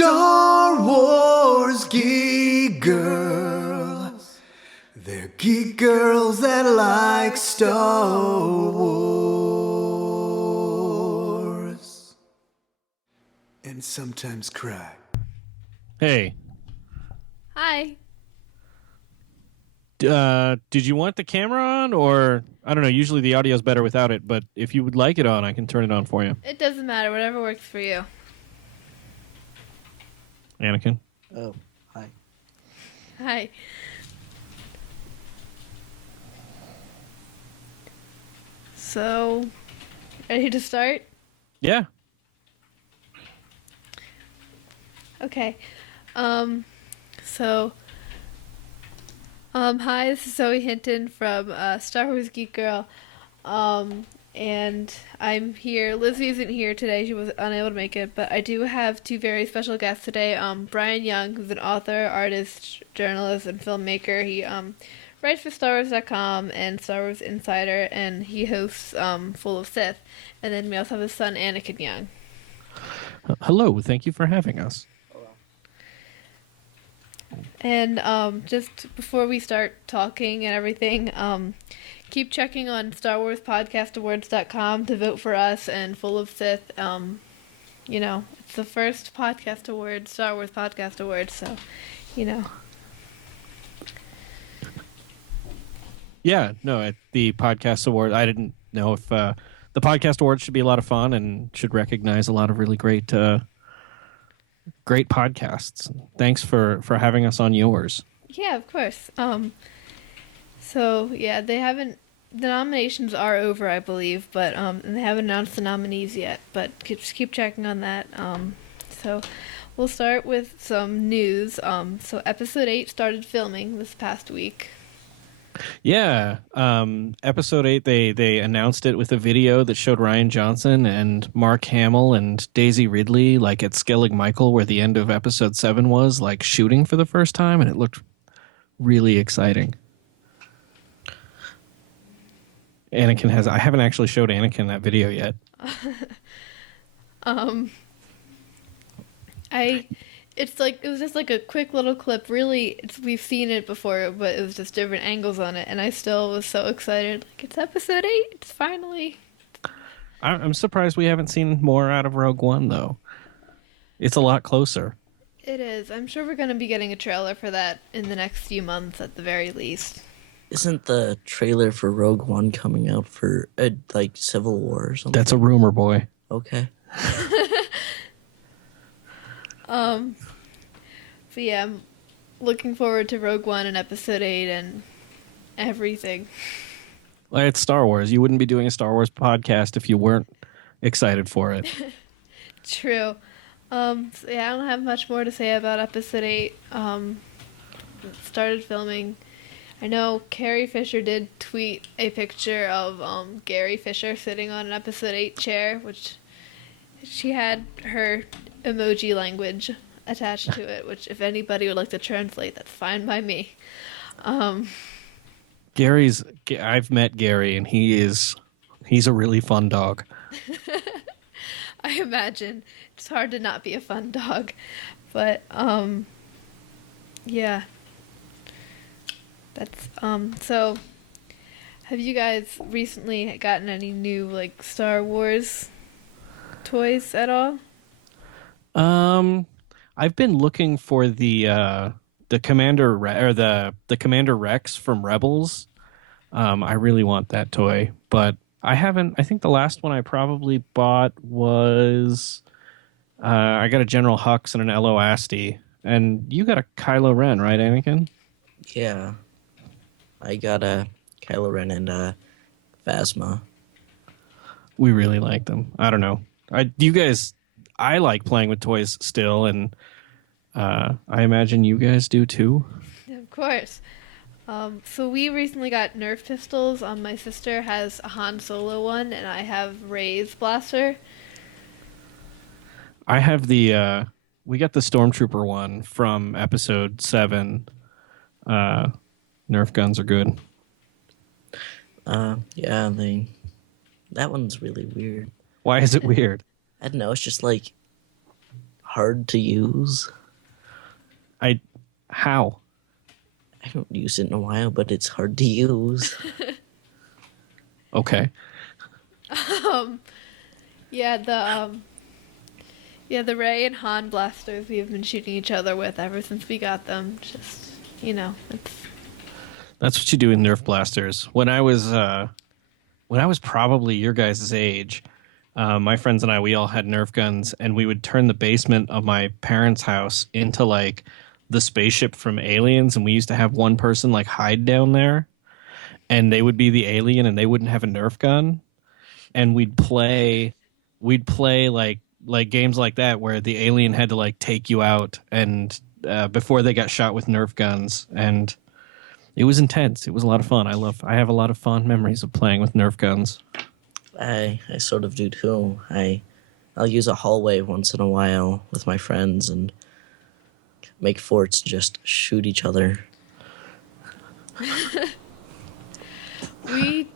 Star Wars geek girls. They're geek girls that like Star Wars. And sometimes cry. Hey. Hi. Did you want the camera on, or I don't know, usually the audio's better without it, but if you would like it on, I can turn it on for you. It doesn't matter. Whatever works for you. Anakin. Oh, hi. Hi. So, ready to start? Yeah. Okay. Hi, this is Zoe Hinton from Star Wars Geek Girl. And I'm here. Lizzy isn't here today. She was unable to make it, but I do have two very special guests today. Bryan Young, who's an author, artist, journalist, and filmmaker. He writes for StarWars.com and Star Wars Insider, and he hosts Full of Sith. And then we also have his son, Anakin Young. Hello. Thank you for having us. And just before we start talking and everything, keep checking on StarWarsPodcastAwards.com to vote for us and Full of Sith. It's the first podcast award, Star Wars Podcast Awards, so, Yeah, no, at the podcast award, I didn't know if the podcast awards should be a lot of fun and should recognize a lot of really great podcasts. Thanks for having us on yours. Yeah, of course. The nominations are over, I believe, but and they haven't announced the nominees yet, but just keep checking on that. So we'll start with some news. So episode 8 started filming this past week. Yeah, episode 8, they announced it with a video that showed Rian Johnson and Mark Hamill and Daisy Ridley like at Skellig Michael, where the end of episode 7 was, like shooting for the first time, and it looked really exciting. I haven't actually showed Anakin that video yet. It was just like a quick little clip. Really, we've seen it before, but it was just different angles on it, and I still was so excited. Like, it's episode 8. It's finally. I'm surprised we haven't seen more out of Rogue One, though. It's a lot closer. It is. I'm sure we're going to be getting a trailer for that in the next few months at the very least. Isn't the trailer for Rogue One coming out for, Civil War or something? That's a rumor, boy. Okay. But yeah, I'm looking forward to Rogue One and Episode 8 and everything. Well, it's Star Wars. You wouldn't be doing a Star Wars podcast if you weren't excited for it. True. I don't have much more to say about Episode 8. It started filming. I know Carrie Fisher did tweet a picture of Gary Fisher sitting on an Episode 8 chair, which she had her emoji language attached to it, which if anybody would like to translate, that's fine by me. I've met Gary, and he's a really fun dog. I imagine it's hard to not be a fun dog, but yeah, that's so have you guys recently gotten any new like Star Wars toys at all? I've been looking for the Commander the Commander Rex from Rebels. I really want that toy, but I haven't. I think the last one I probably bought was I got a General Hux and an Elo Asti, and you got a Kylo Ren, right, Anakin? Yeah. I got a Kylo Ren and a Phasma. We really like them. I don't know. I like playing with toys still, and I imagine you guys do too. Of course. So we recently got Nerf pistols. My sister has a Han Solo one, and I have Rey's blaster. I have we got the Stormtrooper one from episode 7. Nerf guns are good. Yeah, that one's really weird. Why is it weird? I don't know, it's just like hard to use. How? I don't use it in a while, but it's hard to use. Okay. Yeah, the Ray and Han blasters we have been shooting each other with ever since we got them. Just, it's That's what you do with Nerf blasters. When I was probably your guys' age, my friends and I, we all had Nerf guns, and we would turn the basement of my parents' house into like the spaceship from Aliens, and we used to have one person like hide down there, and they would be the alien, and they wouldn't have a Nerf gun, and we'd play like games like that where the alien had to like take you out, and before they got shot with Nerf guns, and it was intense. It was a lot of fun. I have a lot of fond memories of playing with Nerf guns. I sort of do too. I'll use a hallway once in a while with my friends and make forts just shoot each other. we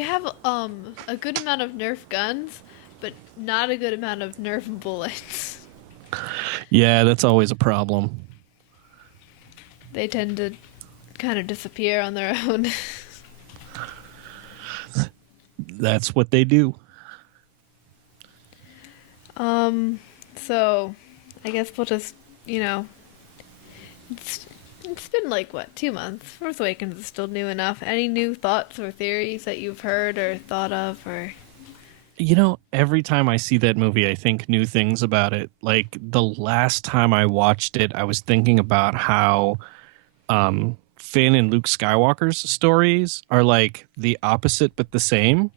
have a good amount of Nerf guns, but not a good amount of Nerf bullets. Yeah, that's always a problem. They tend to kind of disappear on their own. That's what they do. So I guess we'll just, it's been like what, 2 months. Force Awakens is still new enough. Any new thoughts or theories that you've heard or thought of, or Every time I see that movie, I think new things about it. Like the last time I watched it, I was thinking about how Finn and Luke Skywalker's stories are like the opposite but the same.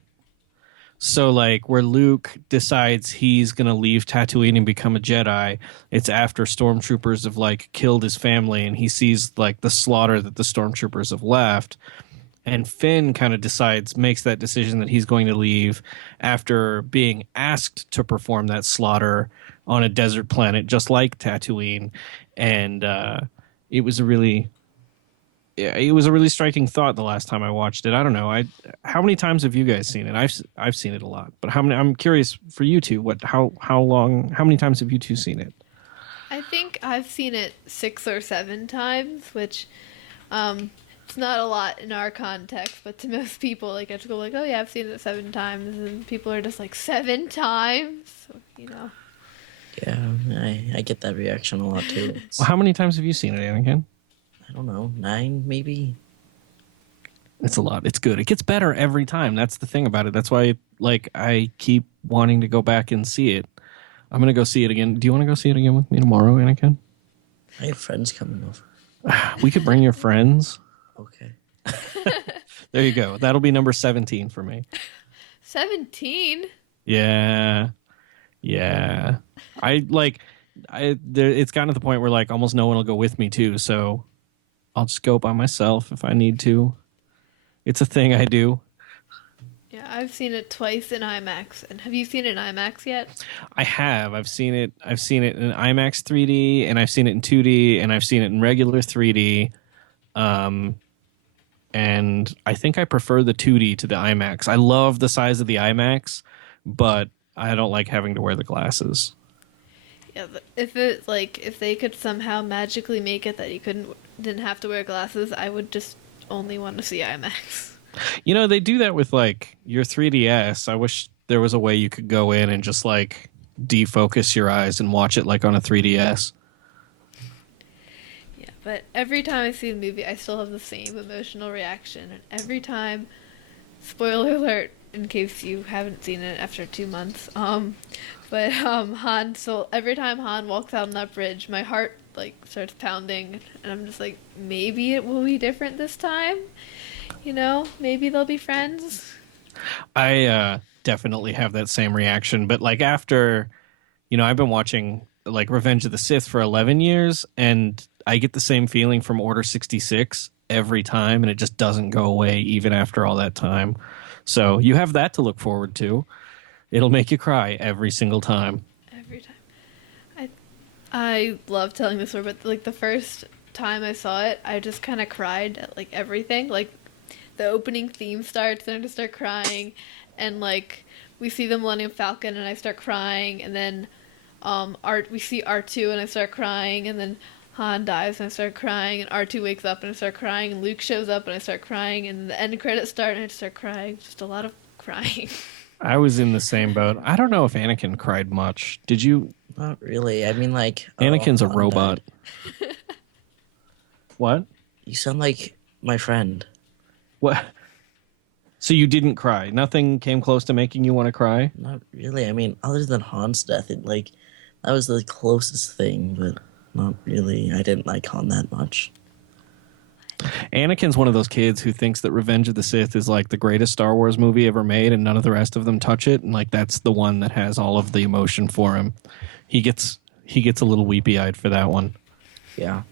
So like where Luke decides he's going to leave Tatooine and become a Jedi, it's after stormtroopers have like killed his family and he sees like the slaughter that the stormtroopers have left. And Finn kind of makes that decision that he's going to leave after being asked to perform that slaughter on a desert planet just like Tatooine. And it was a really striking thought the last time I watched it. I don't know. How many times have you guys seen it? I've seen it a lot, but how many? I'm curious for you two. How many times have you two seen it? I think I've seen it 6 or 7 times, which it's not a lot in our context, but to most people, like I just go like, oh yeah, I've seen it 7 times, and people are just like 7 times, Yeah, I get that reaction a lot too. Well, how many times have you seen it, Anakin? I don't know, 9 maybe? It's a lot. It's good. It gets better every time. That's the thing about it. That's why like I keep wanting to go back and see it. I'm going to go see it again. Do you want to go see it again with me tomorrow, Anakin? I have friends coming over. We could bring your friends. Okay. There you go. That'll be number 17 for me. 17? Yeah. It's gotten to the point where like almost no one will go with me too, so I'll just go by myself if I need to. It's a thing I do. Yeah, I've seen it twice in IMAX. And have you seen it in IMAX yet? I have. I've seen it in IMAX 3D, and I've seen it in 2D, and I've seen it in regular 3D. And I think I prefer the 2D to the IMAX. I love the size of the IMAX, but I don't like having to wear the glasses. Yeah, but if they could somehow magically make it that you didn't have to wear glasses, I would just only want to see IMAX. They do that with like your 3DS. I wish there was a way you could go in and just like defocus your eyes and watch it like on a 3DS. Yeah, but every time I see the movie, I still have the same emotional reaction. And every time, spoiler alert, in case you haven't seen it after 2 months, but Han, so every time Han walks out on that bridge, my heart like starts pounding, and I'm just like, maybe it will be different this time. Maybe they'll be friends. I definitely have that same reaction, but like after, I've been watching like Revenge of the Sith for 11 years, and I get the same feeling from Order 66 every time, and it just doesn't go away even after all that time. So you have that to look forward to. It'll make you cry every single time. Every time. I love telling this story, but like the first time I saw it, I just kind of cried at like everything. Like the opening theme starts, and I just start crying, and like we see the Millennium Falcon, and I start crying, and then we see R2 and I start crying, and then Han dies and I start crying, and R2 wakes up and I start crying, and Luke shows up and I start crying, and the end credits start and I start crying. Just a lot of crying. I was in the same boat. I don't know if Anakin cried much. Did you? Not really. I mean, like, Anakin's a Han robot. died. What? You sound like my friend. What? So you didn't cry? Nothing came close to making you want to cry? Not really. I mean, other than Han's death, that was the closest thing, but not really. I didn't like Han that much. Anakin's one of those kids who thinks that Revenge of the Sith is like the greatest Star Wars movie ever made, and none of the rest of them touch it. And like that's the one that has all of the emotion for him. He gets a little weepy eyed for that one. Yeah.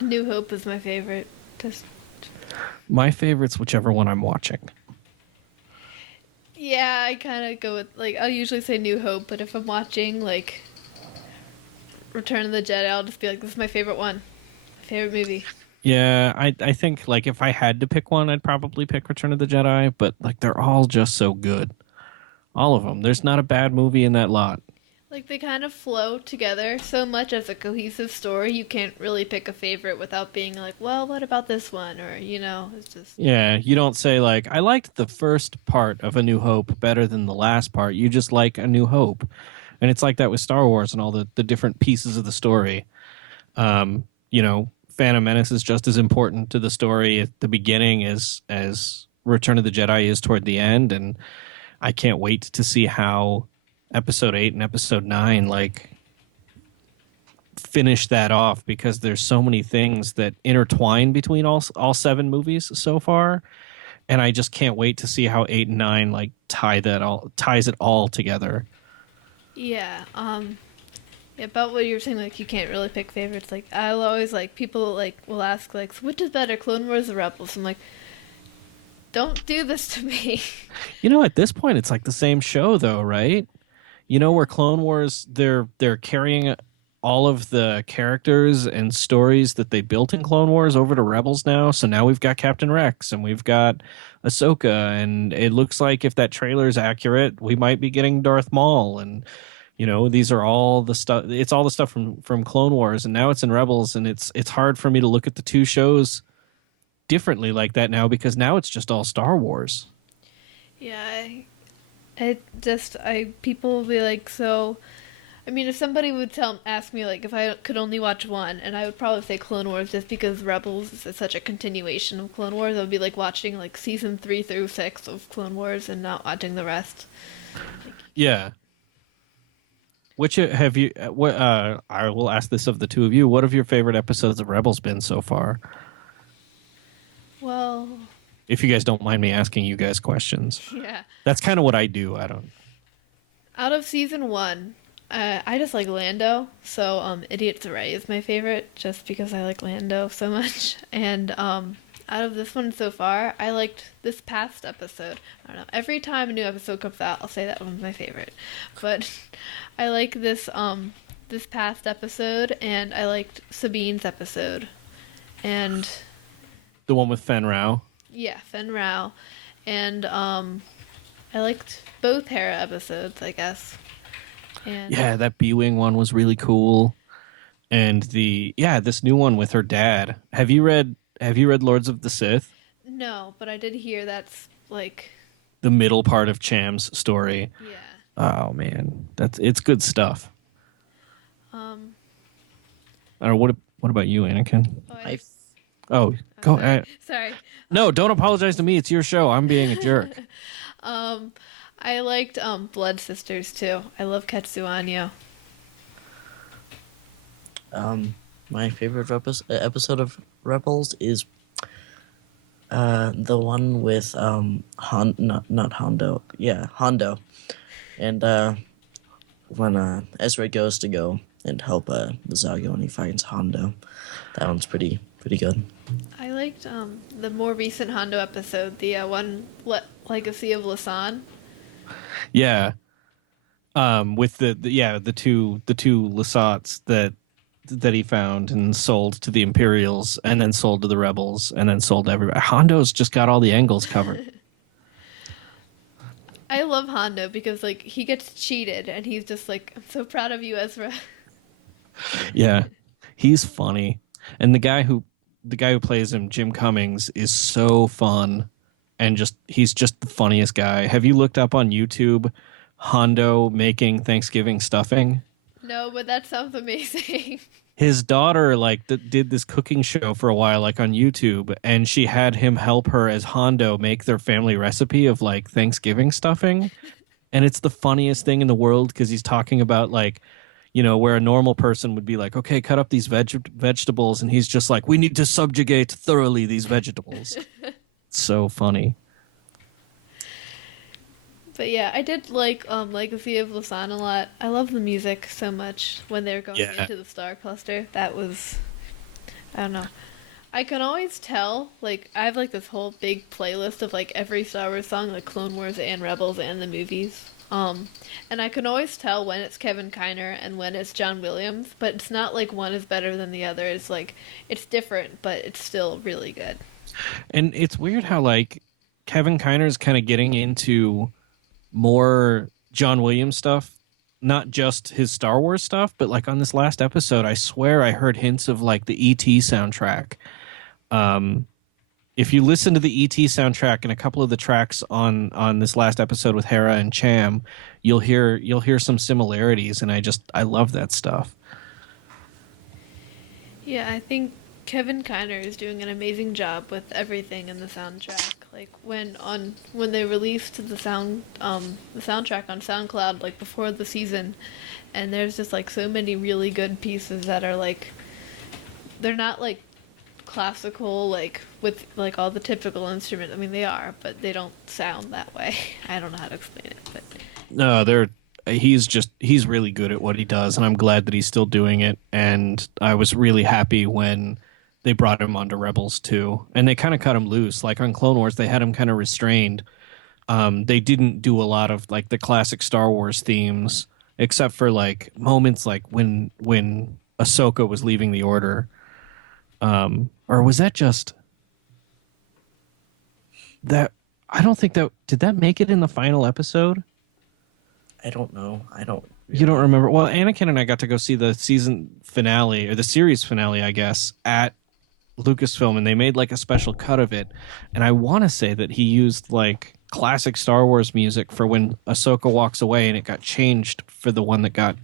New Hope is my favorite. Just My favorite's whichever one I'm watching. yeah, I kind of go with like I'll usually say New Hope, but if I'm watching like Return of the Jedi, I'll just be like, this is my favorite one, my favorite movie. Yeah, I think like if I had to pick one, I'd probably pick Return of the Jedi, but like they're all just so good. All of them. There's not a bad movie in that lot. Like they kind of flow together so much as a cohesive story. You can't really pick a favorite without being like, well, what about this one? Or it's just Yeah, you don't say like I liked the first part of A New Hope better than the last part. You just like A New Hope. And it's like that with Star Wars and all the different pieces of the story. Phantom Menace is just as important to the story at the beginning as Return of the Jedi is toward the end, and I can't wait to see how Episode 8 and Episode 9 like finish that off, because there's so many things that intertwine between all 7 movies so far, and I just can't wait to see how 8 and 9 like ties it all together. yeah. About what you were saying, like you can't really pick favorites. Like I'll always like people like will ask like, so which is better, Clone Wars or Rebels? I'm like, don't do this to me. At this point it's like the same show though, right? Where Clone Wars, they're carrying all of the characters and stories that they built in Clone Wars over to Rebels now. So now we've got Captain Rex and we've got Ahsoka, and it looks like if that trailer is accurate, we might be getting Darth Maul, and these are all the stuff. It's all the stuff from Clone Wars, and now it's in Rebels, and it's hard for me to look at the two shows differently like that now, because now it's just all Star Wars. Yeah, people will be like, so, I mean, if somebody would ask me like if I could only watch one, and I would probably say Clone Wars just because Rebels is such a continuation of Clone Wars. I would be like watching like season 3 through 6 of Clone Wars and not watching the rest. Yeah. Which have you? I will ask this of the two of you. What have your favorite episodes of Rebels been so far? Well, If you guys don't mind me asking you guys questions, yeah. that's kind of what I do. I don't. Out of season 1, I just like Lando. So, Idiot's Ray is my favorite, just because I like Lando so much. And out of this one so far, I liked this past episode. I don't know. Every time a new episode comes out, I'll say that one's my favorite. But I like this past episode, and I liked Sabine's episode, and The one with Fen Rao. yeah, Fen Rao, and I liked both Hera episodes, I guess. And Yeah, that B-Wing one was really cool, and this new one with her dad. Have you read Lords of the Sith? no, but I did hear that's like The middle part of Cham's story. yeah. Oh man, it's good stuff. Or what about you, Anakin? Oh, Go. sorry. No, don't apologize to me. It's your show. I'm being a jerk. I liked Blood Sisters too. I love Ketsuanyo. My favorite episode of Rebels is the one with not Hondo. Yeah, Hondo. And when Ezra goes to go and help Vizago, and he finds Hondo. That one's pretty good. I liked the more recent Hondo episode, the one Legacy of Lasan. Yeah. With the two Lasats that he found and sold to the Imperials, and then sold to the Rebels, and then sold to everybody. Hondo's just got all the angles covered. I love Hondo because like he gets cheated and he's just like, I'm so proud of you, Ezra. Yeah, he's funny, and the guy who plays him, Jim Cummings, is so fun, and he's just the funniest guy. Have you looked up on YouTube Hondo making Thanksgiving stuffing? No, but that sounds amazing. His daughter like did this cooking show for a while, like on YouTube, and she had him help her as Hondo make their family recipe of like Thanksgiving stuffing, and it's the funniest thing in the world because he's talking about like, where a normal person would be like, okay, cut up these vegetables, and he's just like, we need to subjugate thoroughly these vegetables. It's so funny. But yeah, I did like Legacy of Lasan a lot. I love the music so much when they were going Yeah. into the star cluster. That was, I don't know. I can always tell, like, I have like this whole big playlist of like every Star Wars song, like Clone Wars and Rebels and the movies. And I can always tell when it's Kevin Kiner and when it's John Williams, but it's not like one is better than the other. It's like it's different, but it's still really good. And it's weird how like Kevin Kiner's kind of getting into more John Williams stuff, not just his Star Wars stuff, but like on this last episode, I swear I heard hints of like the ET soundtrack. If you listen to the ET soundtrack and a couple of the tracks on this last episode with Hera and Cham, you'll hear some similarities, and I love that stuff. Yeah, I think Kevin Kiner is doing an amazing job with everything in the soundtrack. Like when they released the soundtrack on SoundCloud like before the season, and there's just like so many really good pieces that are like they're not like classical like with like all the typical instruments. I mean they are, but they don't sound that way. I don't know how to explain it, but No, he's really good at what he does, and I'm glad that he's still doing it. And I was really happy when they brought him onto Rebels too, and they kind of cut him loose. Like on Clone Wars, they had him kind of restrained. They didn't do a lot of like the classic Star Wars themes, except for like moments like when Ahsoka was leaving the Order. Or was that just that? I don't think that did that make it in the final episode. I don't know. I don't. You don't remember? Well, Anakin and I got to go see the season finale or the series finale, I guess, at Lucasfilm, and they made like a special cut of it. And I want to say that he used like classic Star Wars music for when Ahsoka walks away, and it got changed for the one that got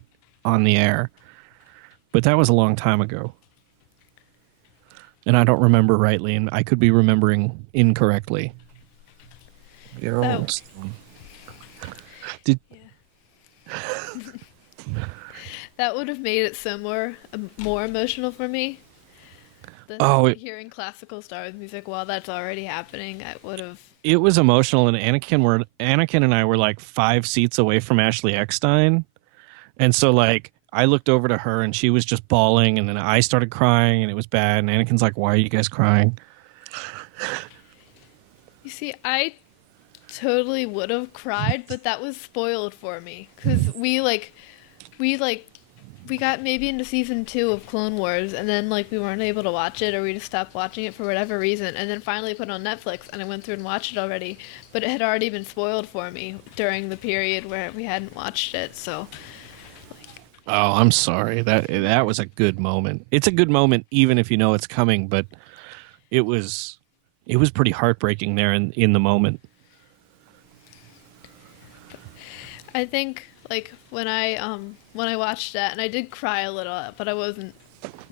on the air. But that was a long time ago. And I don't remember rightly, and I could be remembering incorrectly. You're Oh. old. So. Did that would have made it so more emotional for me. Hearing classical Star Wars music while that's already happening, I would have. it was emotional, and Anakin and I were like 5 seats away from Ashley Eckstein, and so like I looked over to her and she was just bawling, and then I started crying, and it was bad. And Anakin's like, "Why are you guys crying?" You see, I totally would have cried, but that was spoiled for me because we got maybe into season 2 of Clone Wars, and then like we weren't able to watch it, or we just stopped watching it for whatever reason, and then finally put it on Netflix, and I went through and watched it already, but it had already been spoiled for me during the period where we hadn't watched it. So Oh, I'm sorry. That was a good moment. It's a good moment even if you know it's coming, but it was pretty heartbreaking there in the moment. I think like when I watched that, and I did cry a little, but I wasn't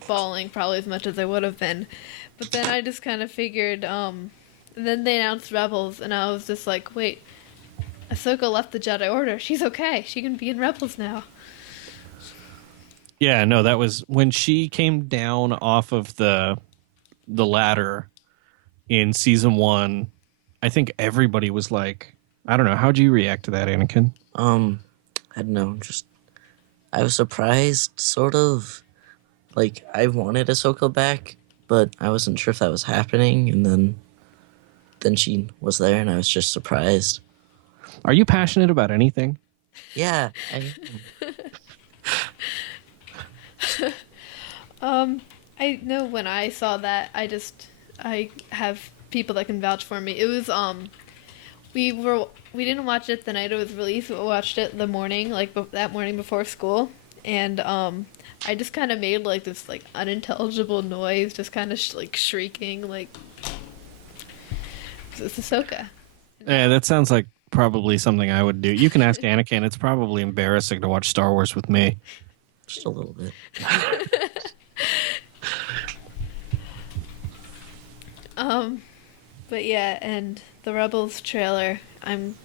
bawling probably as much as I would have been. But then I just kind of figured, and then they announced Rebels, and I was just like, wait, Ahsoka left the Jedi Order. She's okay. She can be in Rebels now. Yeah, no, that was when she came down off of the ladder in season 1. I think everybody was like, I don't know, how'd you react to that, Anakin? I don't know. Just I was surprised, sort of. Like I wanted Ahsoka back, but I wasn't sure if that was happening. And then she was there, and I was just surprised. Are you passionate about anything? Yeah. I know when I saw that, I have people that can vouch for me. It was we didn't watch it the night it was released. We watched it the morning, like that morning before school, and I just kind of made like this like unintelligible noise, just kind of like shrieking, like it's Ahsoka. Yeah, that sounds like probably something I would do. You can ask Anakin. It's probably embarrassing to watch Star Wars with me. Just a little bit. But yeah, and the Rebels trailer, I'm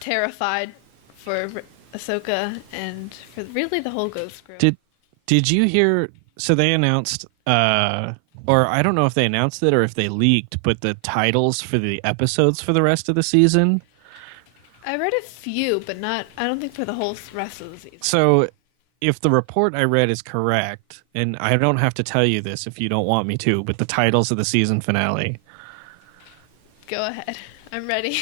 terrified for Ahsoka and for really the whole Ghost crew. Did you hear? So they announced, or I don't know if they announced it or if they leaked, but the titles for the episodes for the rest of the season. I read a few, but not. I don't think for the whole rest of the season. So, if the report I read is correct, and I don't have to tell you this if you don't want me to, but the titles of the season finale: Go ahead. I'm ready.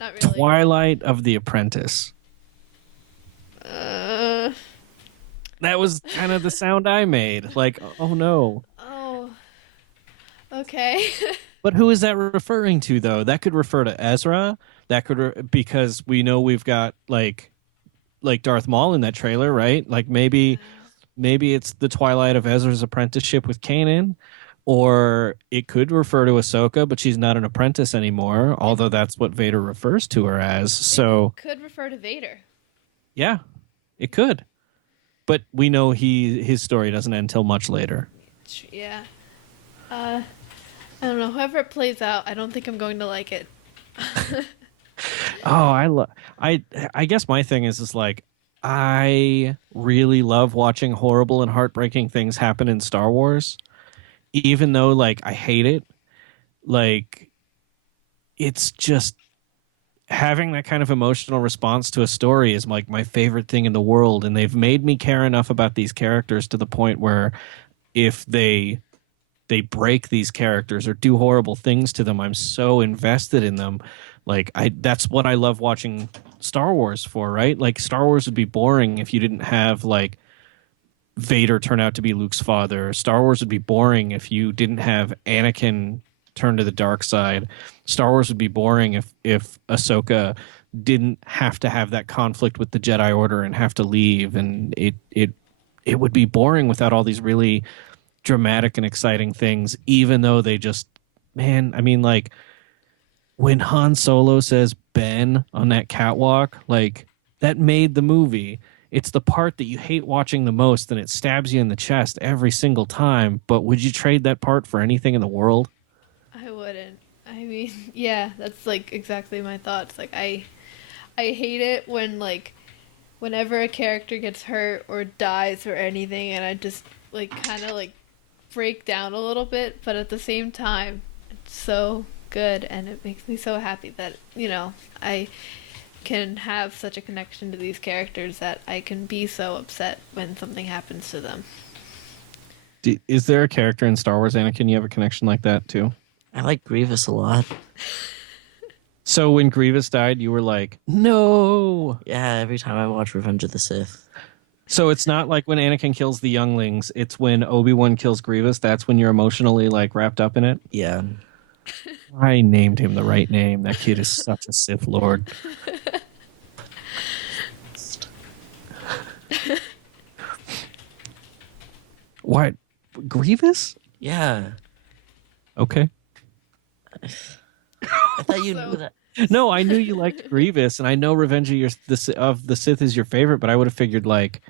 Not really. Twilight of the Apprentice. That was kind of the sound I made. Like, oh no. Oh. Okay. But who is that referring to, though? That could refer to Ezra. That could because we know we've got like Darth Maul in that trailer, right? Like maybe it's the twilight of Ezra's apprenticeship with Kanan, or it could refer to Ahsoka, but she's not an apprentice anymore. Although that's what Vader refers to her as. So could refer to Vader. yeah, it could. But we know his story doesn't end until much later. Yeah. I don't know. However it plays out, I don't think I'm going to like it. Oh, I guess my thing is like I really love watching horrible and heartbreaking things happen in Star Wars, even though like I hate it. Like it's just having that kind of emotional response to a story is like my favorite thing in the world, and they've made me care enough about these characters to the point where if they break these characters or do horrible things to them, I'm so invested in them. Like that's what I love watching Star Wars for, right? Like Star Wars would be boring if you didn't have like Vader turn out to be Luke's father. Star Wars would be boring if you didn't have Anakin turn to the dark side. Star Wars would be boring if Ahsoka didn't have to have that conflict with the Jedi Order and have to leave, and it would be boring without all these really dramatic and exciting things, even though they just, man, I mean, like when Han Solo says Ben on that catwalk, like that made the movie. It's the part that you hate watching the most, and it stabs you in the chest every single time. But would you trade that part for anything in the world? I wouldn't. I mean, yeah, that's like exactly my thoughts. Like I hate it when like whenever a character gets hurt or dies or anything, and I just like kind of like break down a little bit, but at the same time it's so good and it makes me so happy that I can have such a connection to these characters that I can be so upset when something happens to them. Is there a character in Star Wars, Anakin, you have a connection like that too? I like Grievous a lot. So when Grievous died, you were like, no. Yeah, every time I watch Revenge of the Sith. So it's not like when Anakin kills the younglings, it's when Obi-Wan kills Grievous, that's when you're emotionally like wrapped up in it? Yeah. I named him the right name. That kid is such a Sith Lord. What? Grievous? Yeah. Okay. I thought you knew that. No, I knew you liked Grievous, and I know Revenge of the Sith is your favorite, but I would have figured like,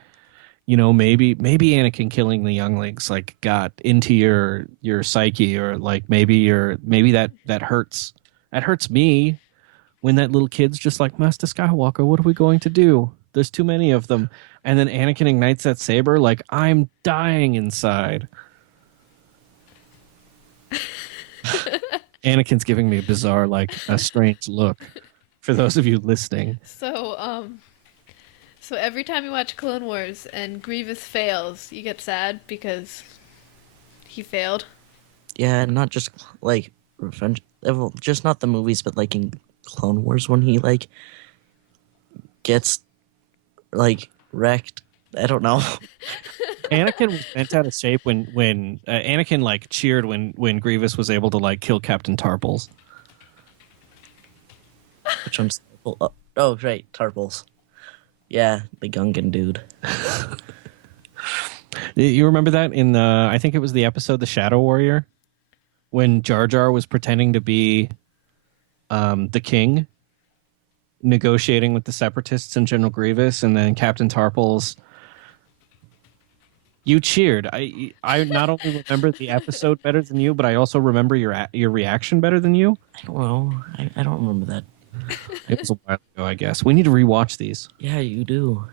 maybe Anakin killing the younglings like got into your psyche, or like maybe that hurts. That hurts me when that little kid's just like, Master Skywalker, what are we going to do? There's too many of them. And then Anakin ignites that saber, like I'm dying inside. Anakin's giving me a bizarre, like a strange look for those of you listening. So every time you watch Clone Wars and Grievous fails, you get sad because he failed. Yeah, not just like Revenge, well, just not the movies, but like in Clone Wars when he like gets like wrecked. I don't know. Anakin was bent out of shape when Anakin like cheered when Grievous was able to like kill Captain Tarpals. Which one's Tarple? Oh, right, Tarples. Yeah, the Gungan dude. You remember that in the, I think it was the episode The Shadow Warrior, when Jar Jar was pretending to be the king, negotiating with the Separatists and General Grievous, and then Captain Tarples. You cheered. I not only remember the episode better than you, but I also remember your reaction better than you. I don't know. I don't remember that. It was a while ago, I guess. We need to rewatch these. Yeah, you do.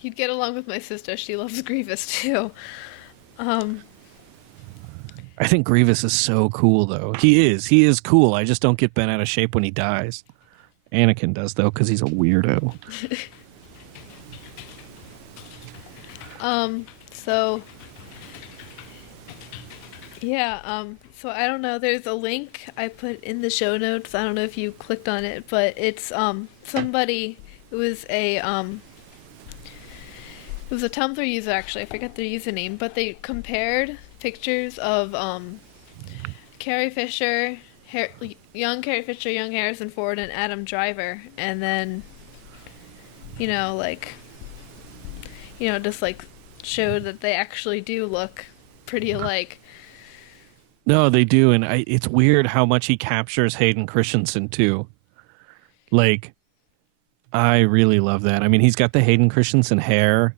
You'd get along with my sister. She loves Grievous too. I think Grievous is so cool, though. He is. He is cool. I just don't get bent out of shape when he dies. Anakin does, though, because he's a weirdo. So yeah, so I don't know, there's a link I put in the show notes. I don't know if you clicked on it, but it's somebody, it was a Tumblr user actually, I forget their username, but they compared pictures of Carrie Fisher, young Carrie Fisher, young Harrison Ford, and Adam Driver, and then just like showed that they actually do look pretty alike. No, they do, and it's weird how much he captures Hayden Christensen too. Like, I really love that. I mean, he's got the Hayden Christensen hair,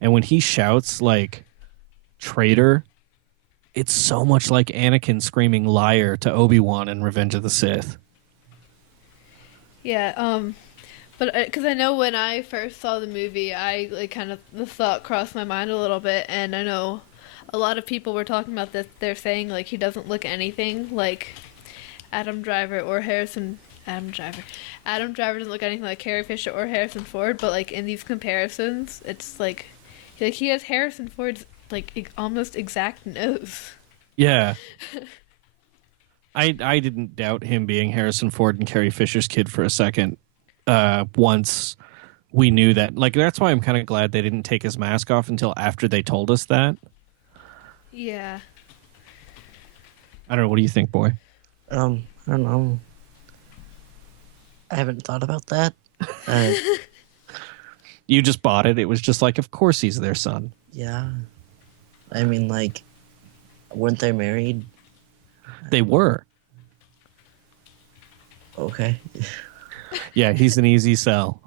and when he shouts like "traitor," it's so much like Anakin screaming "liar" to Obi-Wan in Revenge of the Sith. Yeah, but because I know when I first saw the movie, I like kind of the thought crossed my mind a little bit, and I know a lot of people were talking about this. They're saying like he doesn't look anything like Adam Driver or Harrison. Adam Driver. Adam Driver doesn't look anything like Carrie Fisher or Harrison Ford, but like in these comparisons, it's like he has Harrison Ford's like almost exact nose. Yeah. I didn't doubt him being Harrison Ford and Carrie Fisher's kid for a second. Once we knew that, like, that's why I'm kind of glad they didn't take his mask off until after they told us that. Yeah. I don't know. What do you think, boy? I don't know. I haven't thought about that. You just bought it. It was just like, of course he's their son. Yeah. I mean, like, weren't they married? They were. Okay. Yeah, he's an easy sell.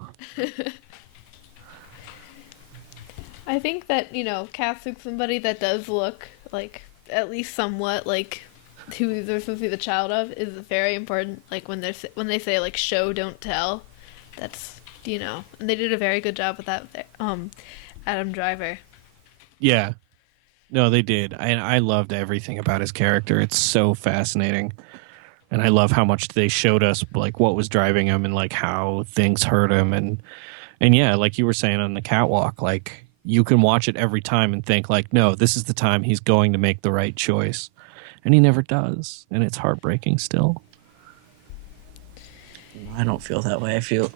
I think that, casting somebody that does look like at least somewhat like who they're supposed to be the child of is very important. Like when they say like show don't tell, that's and they did a very good job with that with Adam Driver. Yeah. No, they did. And I loved everything about his character. It's so fascinating. And I love how much they showed us like what was driving him and like how things hurt him and yeah, like you were saying on the catwalk, like you can watch it every time and think like, no, this is the time he's going to make the right choice. And he never does. And it's heartbreaking still. I don't feel that way. The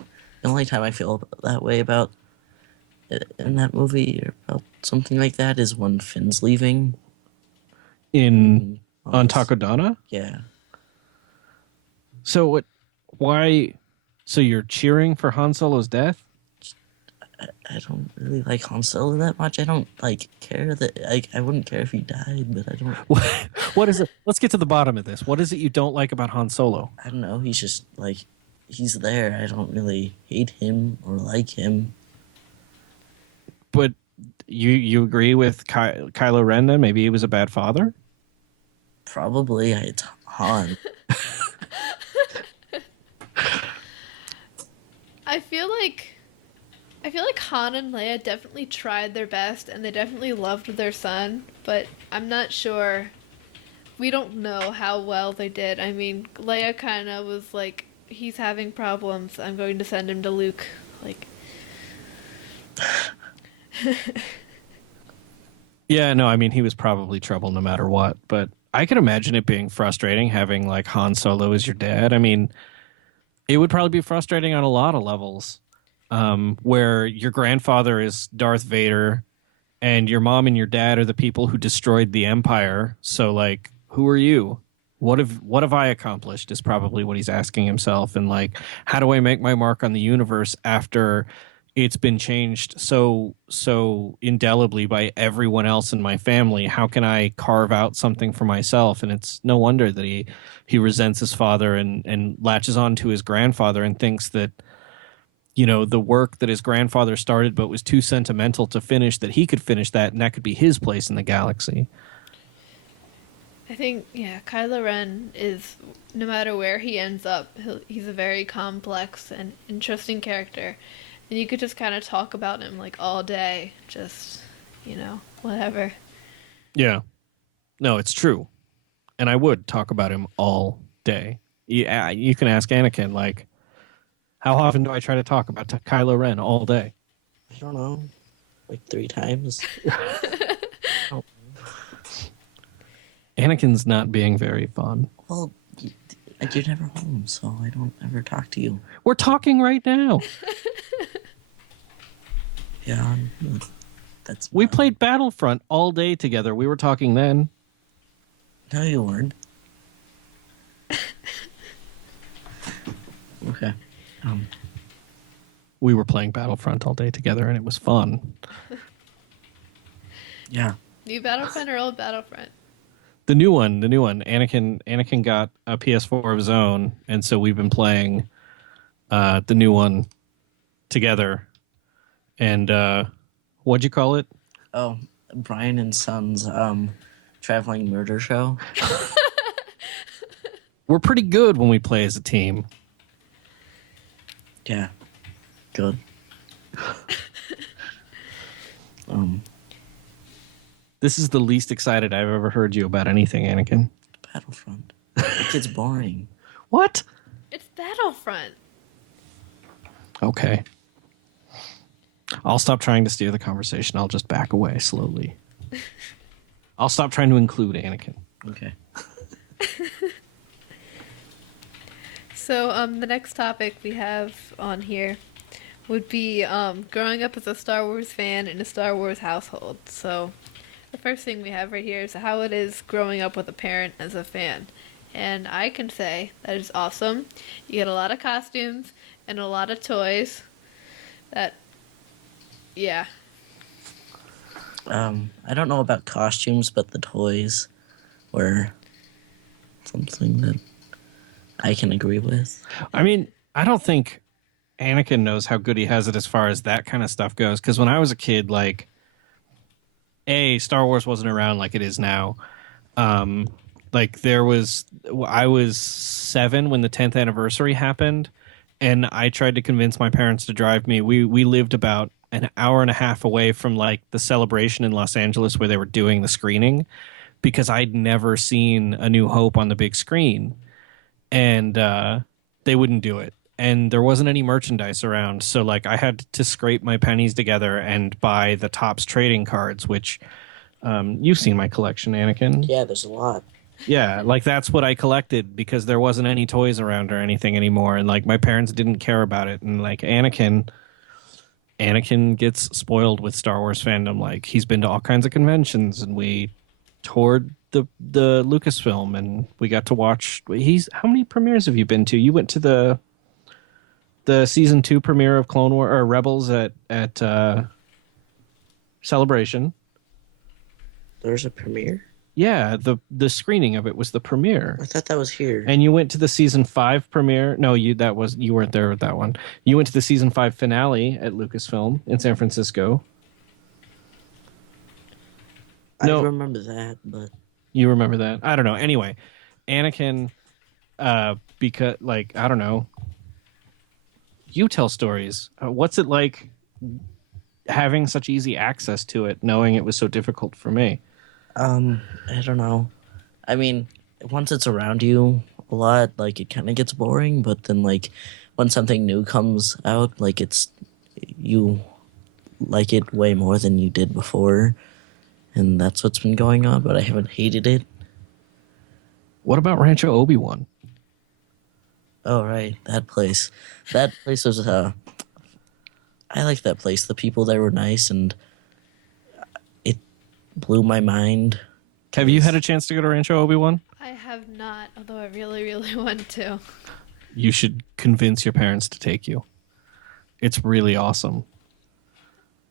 only time I feel that way about in that movie or about something like that is when Finn's leaving. On Takodana? Yeah. So why? So you're cheering for Han Solo's death? I don't really like Han Solo that much. I don't care that I wouldn't care if he died, but I don't. What is it? Let's get to the bottom of this. What is it you don't like about Han Solo? I don't know. He's just he's there. I don't really hate him or like him. But you agree with Kylo Ren then? Maybe he was a bad father? Probably. It's Han. I feel like Han and Leia definitely tried their best and they definitely loved their son, but I'm not sure. We don't know how well they did. I mean, Leia kind of was like, he's having problems. I'm going to send him to Luke. Like. Yeah, no, I mean, he was probably trouble no matter what, but I can imagine it being frustrating having like Han Solo as your dad. I mean, it would probably be frustrating on a lot of levels, where your grandfather is Darth Vader and your mom and your dad are the people who destroyed the Empire. So like, who are you? What have I accomplished is probably what he's asking himself, and like, how do I make my mark on the universe after it's been changed so indelibly by everyone else in my family? How can I carve out something for myself? And it's no wonder that he resents his father and latches on to his grandfather and thinks that, you know, the work that his grandfather started but was too sentimental to finish, that he could finish that and that could be his place in the galaxy. I think, yeah, Kylo Ren is, no matter where he ends up, he's a very complex and interesting character. And you could just kind of talk about him like all day, just, whatever. Yeah. No, it's true. And I would talk about him all day. You can ask Anakin, like, how often do I try to talk about Kylo Ren all day? I don't know, like 3 times. Oh, Anakin's not being very fun. well, you're never home, so I don't ever talk to you. We're talking right now. Yeah, that's We played Battlefront all day together. We were talking then. No, you weren't. Okay. We were playing Battlefront all day together, and it was fun. Yeah. New Battlefront or old Battlefront? The new one. Anakin got a PS4 of his own, and so we've been playing the new one together. And what'd you call it? Oh, Bryan and Son's traveling murder show. We're pretty good when we play as a team. Yeah. Good. This is the least excited I've ever heard you about anything, Anakin. Battlefront. It gets boring. What? It's Battlefront. Okay. I'll stop trying to steer the conversation. I'll just back away slowly. I'll stop trying to include Anakin. Okay. So, the next topic we have on here would be growing up as a Star Wars fan in a Star Wars household. So, the first thing we have right here is how it is growing up with a parent as a fan. And I can say that is awesome. You get a lot of costumes and a lot of toys. Yeah. I don't know about costumes, but the toys were something that I can agree with. I mean, I don't think Anakin knows how good he has it as far as that kind of stuff goes. Because when I was a kid, like, Star Wars wasn't around like it is now. Like I was 7 when the 10th anniversary happened, and I tried to convince my parents to drive me. We lived about an hour and a half away from like the celebration in Los Angeles where they were doing the screening, because I'd never seen A New Hope on the big screen, and they wouldn't do it. And there wasn't any merchandise around, so like I had to scrape my pennies together and buy the Topps trading cards, which you've seen my collection, Anakin. Yeah, there's a lot. Yeah, like that's what I collected because there wasn't any toys around or anything anymore, and like my parents didn't care about it. And like Anakin gets spoiled with Star Wars fandom. Like he's been to all kinds of conventions, and we toured the Lucasfilm, and we got to watch. How many premieres have you been to? You went to the season 2 premiere of Clone War or Rebels at Celebration. There's a premiere? Yeah, the screening of it was the premiere. I thought that was here. And you went to the season 5 premiere. No, you weren't there with that one. You went to the season 5 finale at Lucasfilm in San Francisco. No. I remember that, but You remember that? I don't know. Anyway, Anakin, because like I don't know. You tell stories. What's it like having such easy access to it, knowing it was so difficult for me? I don't know. I mean, once it's around you a lot, like it kind of gets boring. But then, like when something new comes out, like you like it way more than you did before, and that's what's been going on. But I haven't hated it. What about Rancho Obi-Wan? Oh right, that place. That place was I like that place. The people there were nice, and it blew my mind. Have you had a chance to go to Rancho Obi-Wan? I have not, although I really, really want to. You should convince your parents to take you. It's really awesome.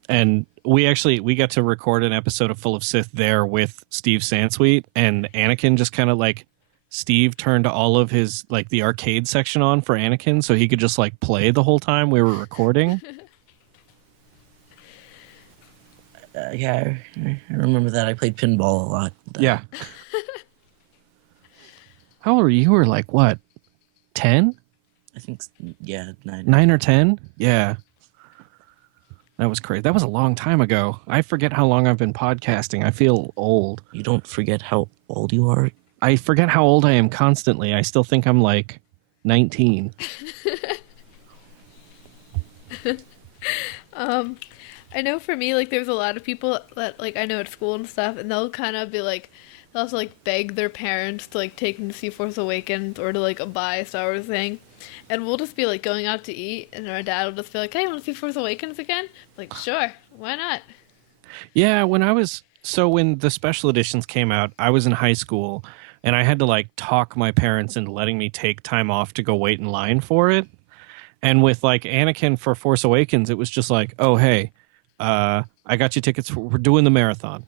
And we got to record an episode of Full of Sith there with Steve Sansweet, and Anakin just kind of like, Steve turned all of his like the arcade section on for Anakin so he could just like play the whole time we were recording. Yeah, I remember that. I played pinball a lot. Yeah. How old were you? You were like what? 10? I think, yeah, 9. 9 or 10? Yeah. That was crazy. That was a long time ago. I forget how long I've been podcasting. I feel old. You don't forget how old you are? I forget how old I am constantly. I still think I'm like 19. I know for me, like, there's a lot of people that, like, I know at school and stuff, and they'll kind of be like, they'll also, like, beg their parents to, like, take them to see Force Awakens or to, like, buy a Star Wars thing. And we'll just be, like, going out to eat, and our dad will just be like, hey, want to see Force Awakens again? Like, sure, why not? Yeah, when the special editions came out, I was in high school, and I had to, like, talk my parents into letting me take time off to go wait in line for it. And with, like, Anakin for Force Awakens, it was just like, oh, hey, I got you tickets. We're doing the marathon.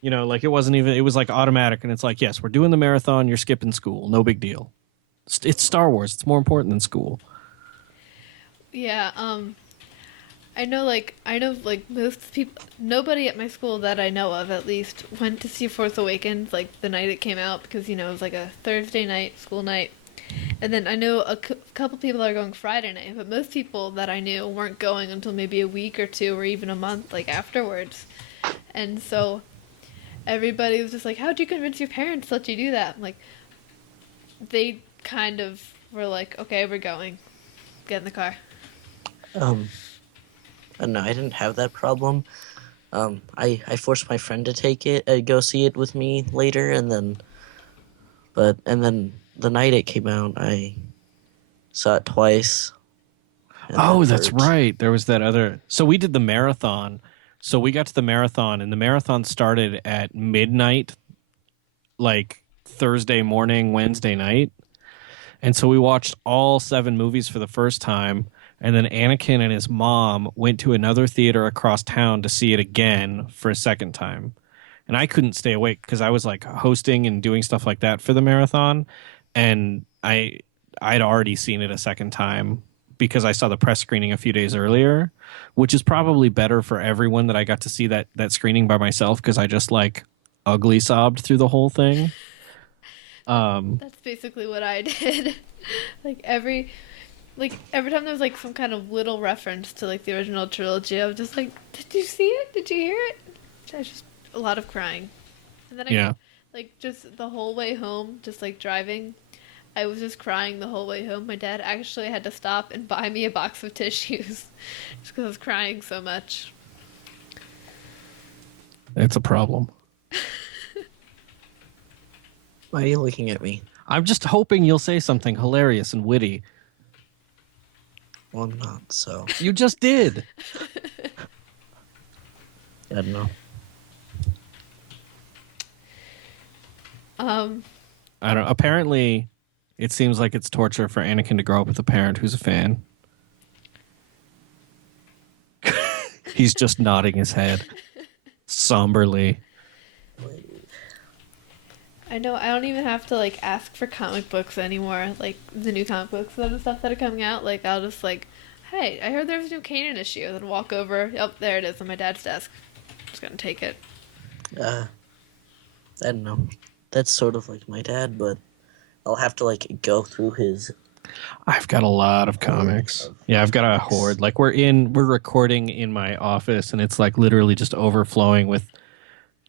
You know, like, it was like automatic, and it's like, yes, we're doing the marathon. You're skipping school. No big deal. It's Star Wars. It's more important than school. Yeah, I know, like, most people, nobody at my school that I know of, at least, went to see Force Awakens, like, the night it came out, because, you know, it was, like, a Thursday night, school night. And then I know a couple people are going Friday night, but most people that I knew weren't going until maybe a week or two or even a month, like, afterwards. And so everybody was just like, how'd you convince your parents to let you do that? I'm like, they kind of were like, okay, we're going. Get in the car. No, I didn't have that problem. I forced my friend to go see it with me later, and then the night it came out, I saw it twice. Oh, that's right. There was that other. So we did the marathon. So we got to the marathon, and the marathon started at midnight, like Thursday morning, Wednesday night. And so we watched all 7 movies for the first time. And then Anakin and his mom went to another theater across town to see it again for a second time. And I couldn't stay awake because I was like hosting and doing stuff like that for the marathon. And I'd already seen it a second time because I saw the press screening a few days earlier, which is probably better for everyone that I got to see that screening by myself because I just like ugly sobbed through the whole thing. That's basically what I did. every time there was like some kind of little reference to like the original trilogy, I was just like, did you see it? Did you hear it? It's just a lot of crying. And then just the whole way home, just like driving, I was just crying the whole way home. My dad actually had to stop and buy me a box of tissues just because I was crying so much. It's a problem. Why are you looking at me? I'm just hoping you'll say something hilarious and witty. Well, I'm not, so. You just did. I don't know. I don't know. Apparently, it seems like it's torture for Anakin to grow up with a parent who's a fan. He's just nodding his head somberly. I know I don't even have to like ask for comic books anymore, like the new comic books and stuff that are coming out. Like I'll just like, hey, I heard there's a new Kanan issue. Then walk over. Yep, there it is on my dad's desk. Just gonna take it. I don't know. That's sort of like my dad, but I'll have to like go through his. I've got a lot of comics. Yeah, I've got a horde. Like we're recording in my office, and it's like literally just overflowing with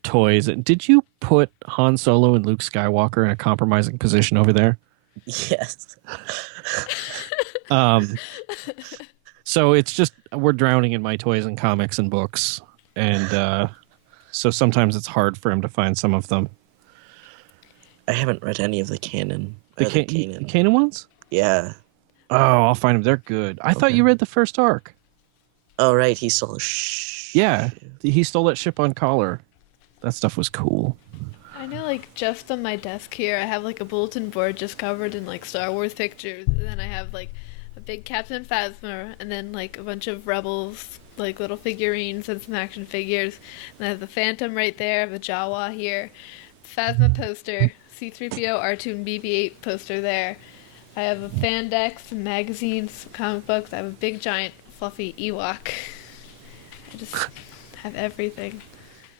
toys. Did you put Han Solo and Luke Skywalker in a compromising position over there? Yes. So it's just we're drowning in my toys and comics and books, and so sometimes it's hard for him to find some of them. I haven't read any of the canon. The Kanan ones? Yeah. Oh, I'll find them. They're good. I thought you read the first arc. Oh, right. He stole a Yeah, he stole that ship on Collar. That stuff was cool. I I know, like, just on my desk here, I have, like, a bulletin board just covered in, like, Star Wars pictures. And then I have, like, a big Captain Phasma, and then, like, a bunch of Rebels, like, little figurines and some action figures. And I have the Phantom right there, I have a Jawa here, Phasma poster, C-3PO, R2, and BB-8 poster there. I have a fan deck, some magazines, some comic books. I have a big, giant, fluffy Ewok. I just have everything.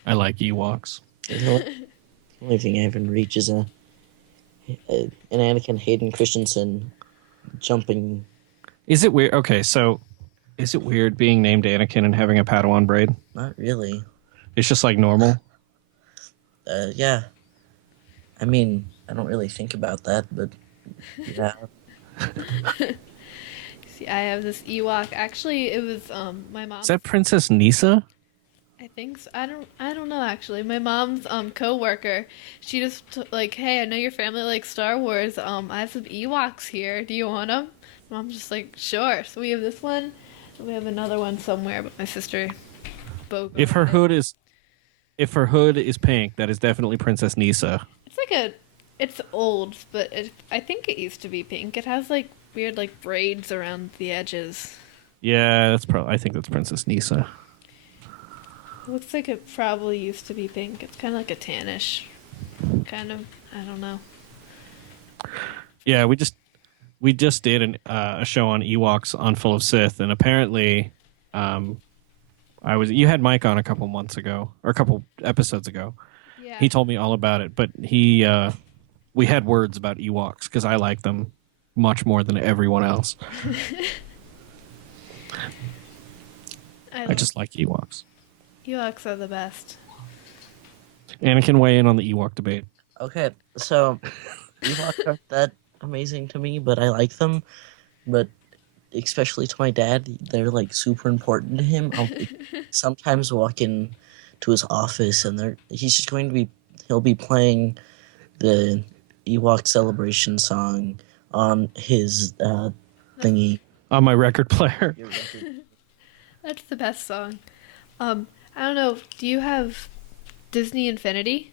I like Ewoks. The only thing I haven't reached is an Anakin Hayden Christensen jumping. Is it weird? Okay, so is it weird being named Anakin and having a Padawan braid? Not really. It's just like normal. Yeah. I mean, I don't really think about that, but yeah. See, I have this Ewok. Actually, it was my mom. Is that Princess Nisa? I think so. I don't know actually. My mom's coworker. She just like, "Hey, I know your family likes Star Wars. I have some Ewoks here. Do you want them?" Mom's just like, "Sure." So we have this one. And we have another one somewhere, but my sister spoke. If her hood is pink, that is definitely Princess Nisa. It's like it's old, but I think it used to be pink. It has like weird like braids around the edges. Yeah, I think that's Princess Nisa. Looks like it probably used to be pink. It's kind of like a tannish, kind of. I don't know. Yeah, we just did a show on Ewoks on Full of Sith, and apparently, you had Mike on a couple months ago or a couple episodes ago. Yeah. He told me all about it, but we had words about Ewoks because I like them much more than everyone else. I just like Ewoks. Ewoks are the best. Anakin, weigh in on the Ewok debate. Okay, so Ewoks aren't that amazing to me, but I like them. But especially to my dad, they're like super important to him. I'll sometimes walk in to his office, and he'll be playing the Ewok celebration song on his thingy. On my record player. Your record. That's the best song. I don't know. Do you have Disney Infinity?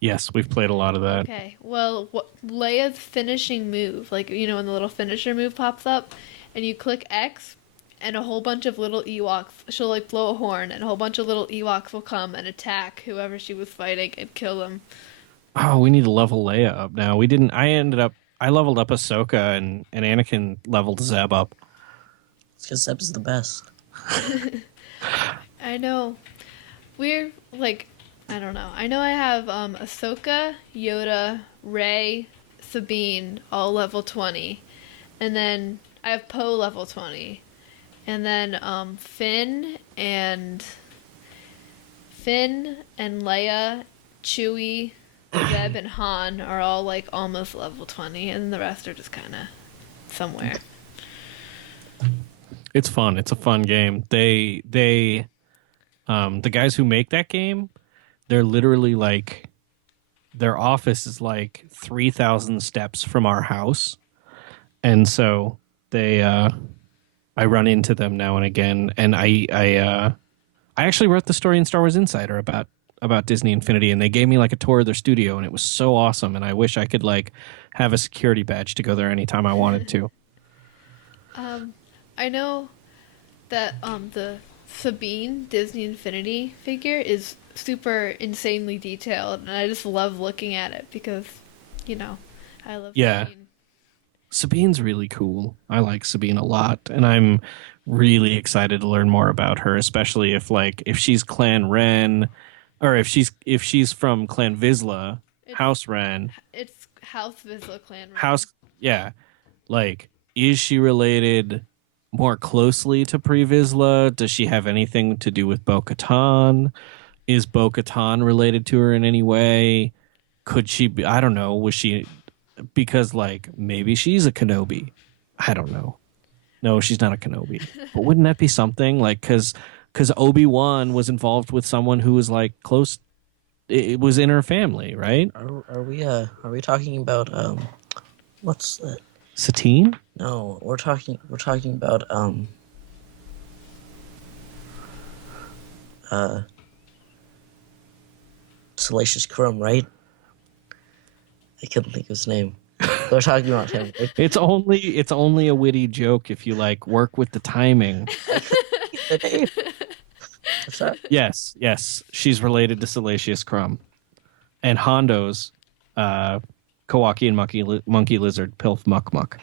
Yes, we've played a lot of that. Okay. Well, Leia's finishing move, like when the little finisher move pops up, and you click X, and a whole bunch of little Ewoks. She'll like blow a horn, and a whole bunch of little Ewoks will come and attack whoever she was fighting and kill them. Oh, we need to level Leia up now. We didn't. I leveled up Ahsoka, and Anakin leveled Zeb up. It's because Zeb's the best. I know. We're like, I don't know. I know I have Ahsoka, Yoda, Rey, Sabine, all level 20. And then I have Poe level 20. And then Finn and Leia, Chewie, Zeb, and Han are all like almost level 20, and the rest are just kind of somewhere. It's fun. It's a fun game. The guys who make that game, they're literally like, their office is like 3,000 steps from our house, and so I run into them now and again, and I actually wrote the story in Star Wars Insider about Disney Infinity, and they gave me like a tour of their studio, and it was so awesome, and I wish I could like have a security badge to go there anytime I wanted to. I know that the Sabine Disney Infinity figure is super insanely detailed, and I just love looking at it because, I love Sabine. Sabine's really cool. I like Sabine a lot, and I'm really excited to learn more about her, especially if she's Clan Ren, or if she's from Clan Vizsla, House Ren. It's House Vizsla Clan Ren. Yeah. Like, is she related more closely to Pre Vizsla? Does she have anything to do with Bo-Katan? Is Bo-Katan related to her in any way? Could she be? I don't know. Was she? Because like maybe she's a Kenobi. I don't know. No, she's not a Kenobi. But wouldn't that be something? Like, because Obi-Wan was involved with someone who was like close. It was in her family, right? Are we talking about what's that? Satine? No, we're talking about Salacious Crumb, right? I couldn't think of his name. They're talking about him. Right? It's only a witty joke if you like work with the timing. The name. What's that? Yes, she's related to Salacious Crumb, and Hondo's Kawaki and Monkey Lizard Pilf Muck Muck,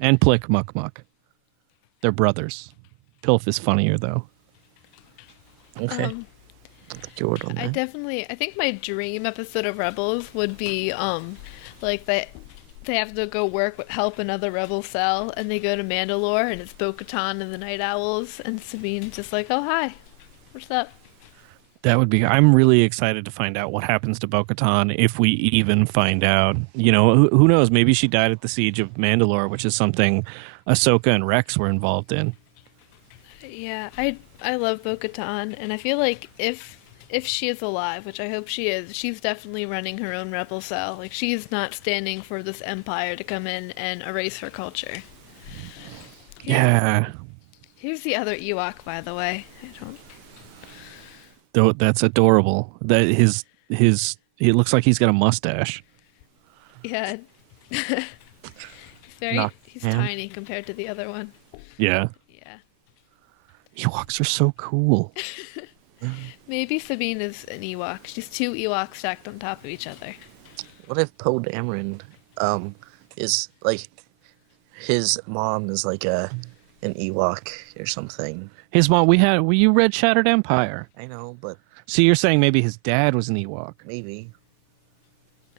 and Plick Muck Muck. They're brothers. Pilf is funnier though. Okay. Your word on I that. think my dream episode of Rebels would be like they have to go help another rebel cell, and they go to Mandalore, and it's Bo-Katan and the Night Owls, and Sabine's just like, oh hi, what's up? That would be. I'm really excited to find out what happens to Bo-Katan if we even find out. You know, who knows? Maybe she died at the siege of Mandalore, which is something Ahsoka and Rex were involved in. Yeah, I love Bo-Katan, and I feel like if she is alive, which I hope she is, she's definitely running her own rebel cell. Like, she's not standing for this empire to come in and erase her culture. Yeah. Here's the other Ewok, by the way. I don't. Though that's adorable. That it looks like he's got a mustache. Yeah. He's Yeah. tiny compared to the other one. Yeah. Yeah. Ewoks are so cool. Maybe Sabine is an Ewok. She's two Ewoks stacked on top of each other. What if Poe Dameron is like his mom is like an Ewok or something? His mom. You read Shattered Empire. I know, but So you're saying maybe his dad was an Ewok? maybe.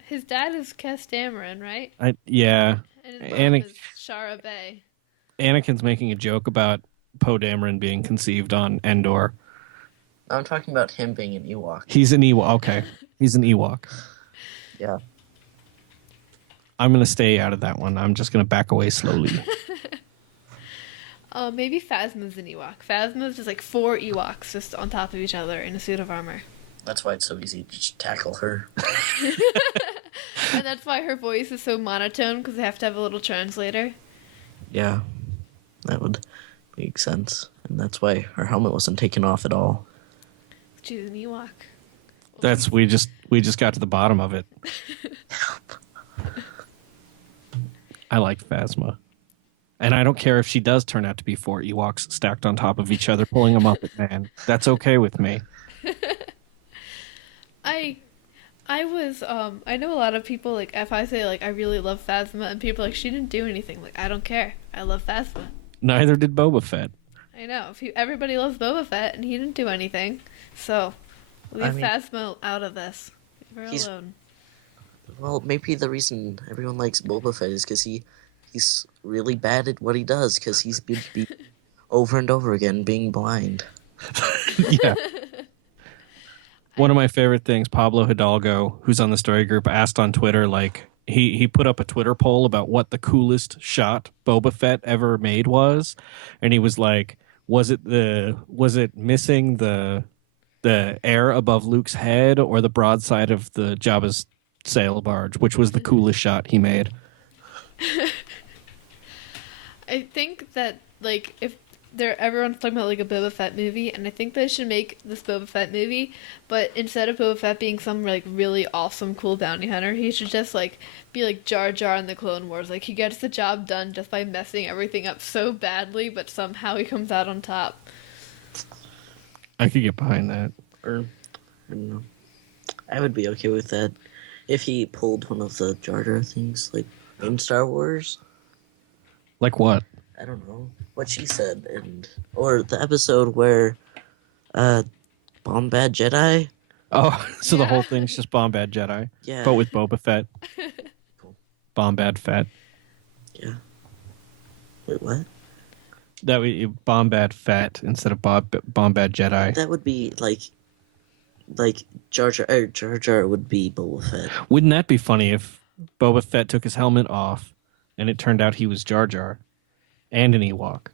His dad is Kes Dameron, right? Yeah. And his mom Anakin, is Shara Bay. Anakin's making a joke about Poe Dameron being conceived on Endor. I'm talking about him being an Ewok. He's an Ewok. Okay. He's an Ewok. Yeah. I'm going to stay out of that one. I'm just going to back away slowly. Maybe Phasma's an Ewok. Phasma's just like 4 Ewoks just on top of each other in a suit of armor. That's why it's so easy to just tackle her. And that's why her voice is so monotone, because they have to have a little translator. Yeah. That would make sense. And that's why her helmet wasn't taken off at all. She's an Ewok. We just got to the bottom of it. I like Phasma. And I don't care if she does turn out to be 4 Ewoks stacked on top of each other, pulling a Muppet Man. That's okay with me. I know a lot of people, like, if I say, like, I really love Phasma, and people are like, she didn't do anything. Like, I don't care. I love Phasma. Neither did Boba Fett. I know. Everybody loves Boba Fett, and he didn't do anything. So, leave Phasma out of this. Leave her alone. Well, maybe the reason everyone likes Boba Fett is because he's really bad at what he does, because he's been beat over and over again being blind. Yeah. One of my favorite things, Pablo Hidalgo, who's on the story group, asked on Twitter, like, he put up a Twitter poll about what the coolest shot Boba Fett ever made was, and he was like, was it missing the air above Luke's head or the broadside of the Jabba's sail barge, which was the coolest shot he made? I think that, like, if everyone's talking about, like, a Boba Fett movie, and I think they should make this Boba Fett movie, but instead of Boba Fett being some, like, really awesome, cool bounty hunter, he should just, like, be like Jar Jar in the Clone Wars. Like, he gets the job done just by messing everything up so badly, but somehow he comes out on top. I could get behind that. Or, I don't know. I would be okay with that if he pulled one of the Jar Jar things, like, in Star Wars. Like what? I don't know what she said, or the episode where Bombad Jedi. Oh, so the Yeah. whole thing's just Bombad Jedi, Yeah. but with Boba Fett. Cool. Bombad Fett. Yeah. Wait, what? That would Bombad Fett instead of Bombad Jedi. That would be like Jar Jar. Jar Jar would be Boba Fett. Wouldn't that be funny if Boba Fett took his helmet off and it turned out he was Jar Jar and an Ewok?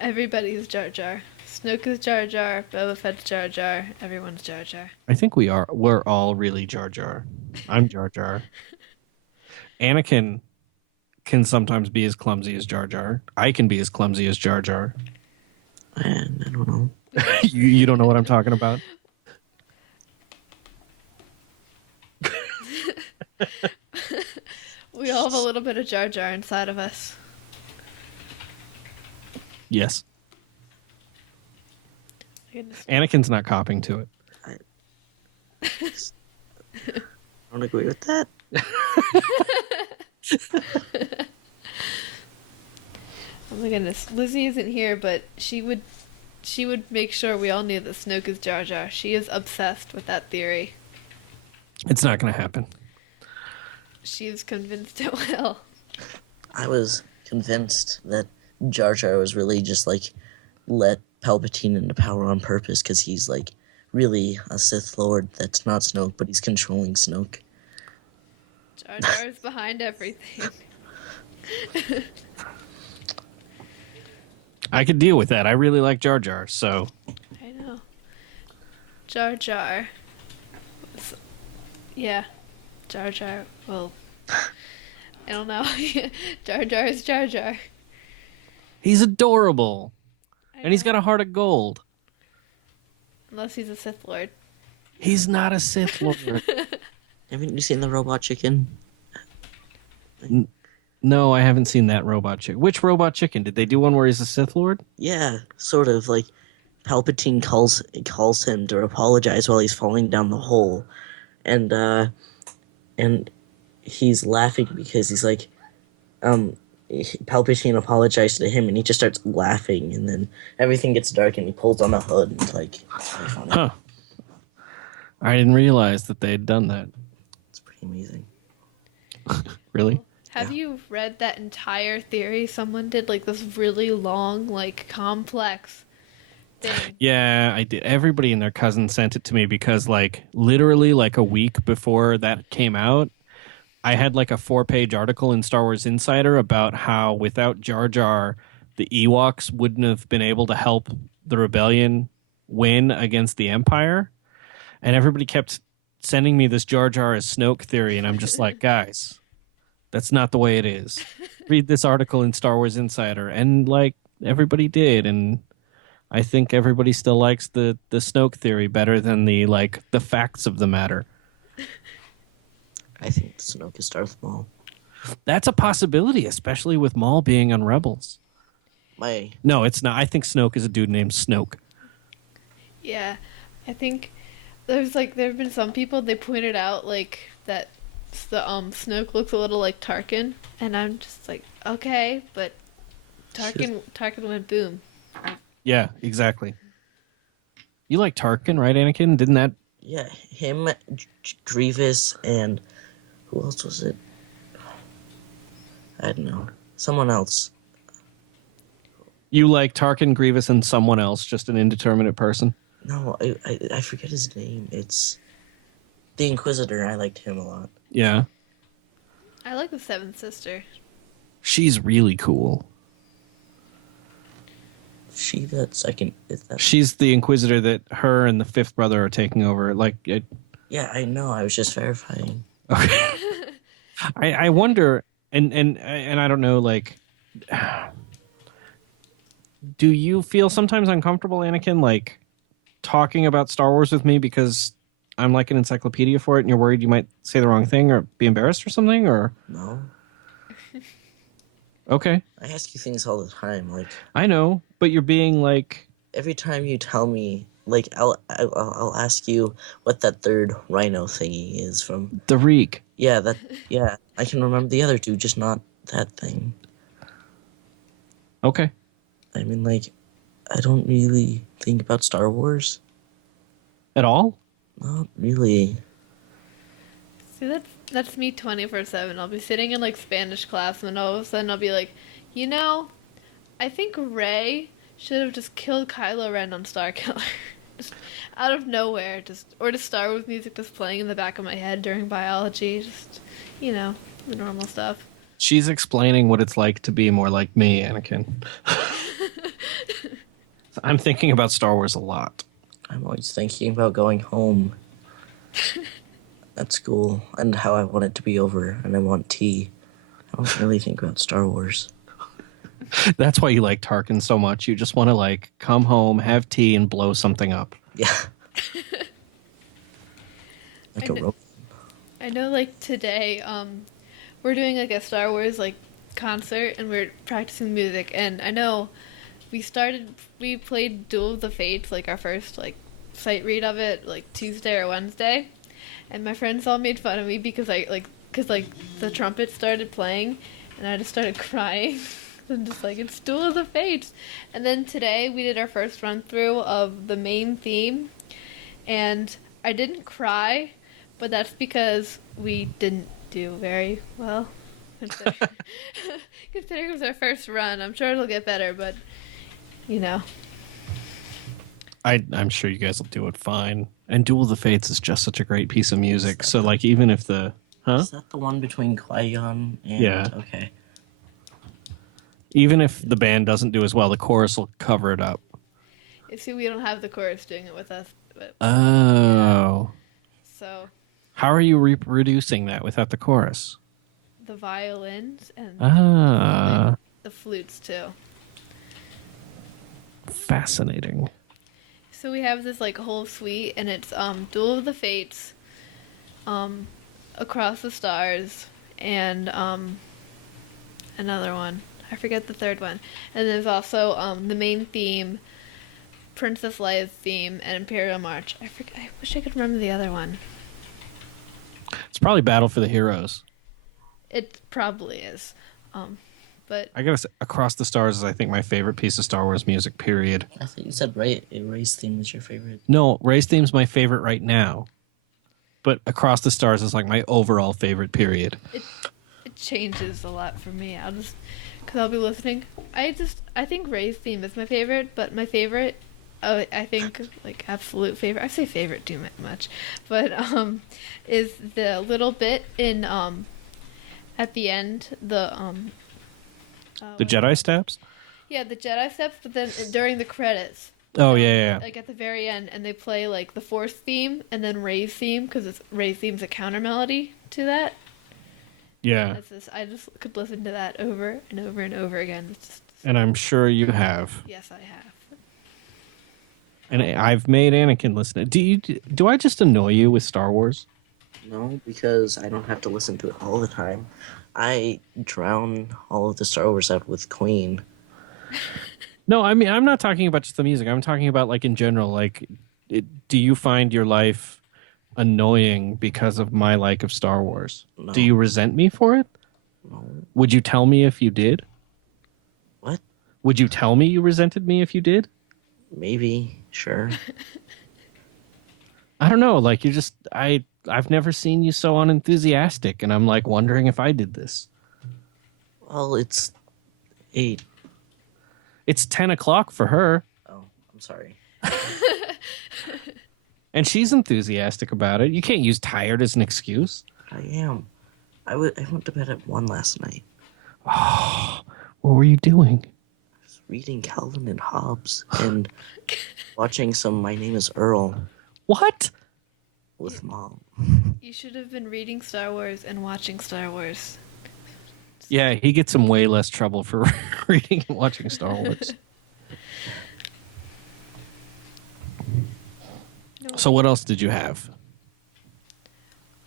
Everybody's Jar Jar. Snoke is Jar Jar, Boba Fett's Jar Jar, everyone's Jar Jar. I think we're all really Jar Jar. I'm Jar Jar. Anakin can sometimes be as clumsy as Jar Jar. I can be as clumsy as Jar Jar. And I don't know. You don't know what I'm talking about. We all have a little bit of Jar Jar inside of us. Yes. Goodness. Anakin's not copying to it. I don't agree with that. Oh my goodness. Lizzy isn't here, but she would make sure we all knew that Snoke is Jar Jar. She is obsessed with that theory. It's not going to happen. She is convinced it will. I was convinced that Jar Jar was really just like let Palpatine into power on purpose because he's like really a Sith Lord that's not Snoke, but he's controlling Snoke. Jar Jar is behind everything. I could deal with that. I really like Jar Jar, so I know. Jar Jar. Yeah. Jar Jar. Well, I don't know. Jar Jar is Jar Jar. he's adorable. I And he's know. got a heart of gold. Unless he's a Sith Lord. He's not a Sith Lord. Haven't you seen the Robot Chicken? No, I haven't seen that Robot Chicken. Which Robot Chicken? Did they do one where he's a Sith Lord? Yeah, sort of like Palpatine calls him to apologize while he's falling down the hole, and he's laughing because he's like, Palpatine apologized to him, and he just starts laughing, and then everything gets dark, and he pulls on the hood, and it's like, it's really funny. Huh. I didn't realize that they had done that. It's pretty amazing. Really? Have you read that entire theory someone did? Like this really long, like complex thing. Yeah, I did. Everybody and their cousin sent it to me because, like, literally, like a week before that came out, I had like a 4-page article in Star Wars Insider about how without Jar Jar, the Ewoks wouldn't have been able to help the rebellion win against the Empire. And everybody kept sending me this Jar Jar as Snoke theory, and I'm just like, guys, that's not the way it is. Read this article in Star Wars Insider, and like everybody did, and I think everybody still likes the Snoke theory better than the facts of the matter. I think Snoke is Darth Maul. That's a possibility, especially with Maul being on Rebels. No, it's not. I think Snoke is a dude named Snoke. Yeah, I think there have been some people they pointed out like that the Snoke looks a little like Tarkin, and I'm just like, okay, but Tarkin went boom. Yeah, exactly. You like Tarkin, right, Anakin? Didn't that? Yeah, him, Grievous, and who else was it? I don't know. Someone else. You like Tarkin, Grievous, and someone else, just an indeterminate person? No, I forget his name. It's the Inquisitor. I liked him a lot. Yeah. I like the Seventh Sister. She's really cool. She that second is that? She's the Inquisitor that her and the fifth brother are taking over. Yeah, I know. I was just verifying. Okay. I wonder, and I don't know, like, do you feel sometimes uncomfortable, Anakin, like talking about Star Wars with me because I'm like an encyclopedia for it, and you're worried you might say the wrong thing or be embarrassed or something, or? No. Okay. I ask you things all the time. Like I know, but you're being like, every time you tell me, like I'll ask you what that third rhino thingy is from. the Reek. Yeah, that. Yeah, I can remember the other two, just not that thing. Okay. I mean, like, I don't really think about Star Wars. At all? Not really. See, that's me 24/7. I'll be sitting in like Spanish class, and then all of a sudden I'll be like, you know, I think Rey should have just killed Kylo Ren on Starkiller. Just out of nowhere, just Star Wars music just playing in the back of my head during biology, just the normal stuff. She's explaining what it's like to be more like me, Anakin. I'm thinking about Star Wars a lot. I'm always thinking about going home at school and how I want it to be over and I want tea. I don't really think about Star Wars. That's why you like Tarkin so much. You just want to like come home, have tea, and blow something up. Yeah. Like a And rope. I know, like today, we're doing like a Star Wars like concert, and we're practicing music. And I know we played Duel of the Fates, like our first like sight read of it, like Tuesday or Wednesday. And my friends all made fun of me because like the trumpet started playing, and I just started crying. I'm just like, it's Duel of the Fates. And then today we did our first run through of the main theme, and I didn't cry, but that's because we didn't do very well. Considering considering it was our first run, I'm sure it'll get better, but you know. I'm sure you guys will do it fine. And Duel of the Fates is just such a great piece of music. So like even if the Is that the one between Qui-Gon and... Yeah. Okay. even if the band doesn't do as well, the chorus will cover it up. You see, we don't have the chorus doing it with us, but Oh. so How are you reproducing that without the chorus? the violins and Ah, the flutes too. fascinating. So we have this like whole suite, and it's Duel of the Fates, Across the Stars, and another one. I forget the third one. And there's also the main theme, Princess Leia's theme, and Imperial March. I wish I could remember the other one. It's probably Battle for the Heroes. It probably is. But I gotta say, Across the Stars is, I think, my favorite piece of Star Wars music, period. I think you said Ray's theme is your favorite. No, Ray's theme's my favorite right now. But Across the Stars is like my overall favorite, period. it changes a lot for me. Because I'll be listening. I think Ray's theme is my favorite, but my favorite, I think, like, absolute favorite, I say favorite too much, but, is the little bit in, at the end, The Jedi Steps? yeah, the Jedi steps, but then during the credits, Oh, yeah. like at the very end, and they play like the Force theme and then Ray's theme, because Ray's theme's a counter melody to that. Yeah. I just could listen to that over and over and over again. It's just, And I'm sure you have. yes, I have. And I've made Anakin listen. Do I just annoy you with Star Wars? No, because I don't have to listen to it all the time. I drown all of the Star Wars out with Queen. No, I mean, I'm not talking about just the music. I'm talking about, like, in general. Like, do you find your life annoying because of my like of Star Wars? No. Do you resent me for it? No. Would you tell me if you did? What? Would you tell me you resented me if you did? Maybe. Sure. I don't know. Like, I've never seen you so unenthusiastic, and I'm like wondering if I did this. Well, it's 8. It's 10 o'clock for her, Oh, I'm sorry. and she's enthusiastic about it. You can't use tired as an excuse. I am. I went to bed at 1 last night. What were you doing? I was reading Calvin and Hobbes and watching some My Name is Earl What? with Mom. You should have been reading Star Wars and watching Star Wars. Yeah, he gets in way less trouble for reading and watching Star Wars. No. So what else did you have?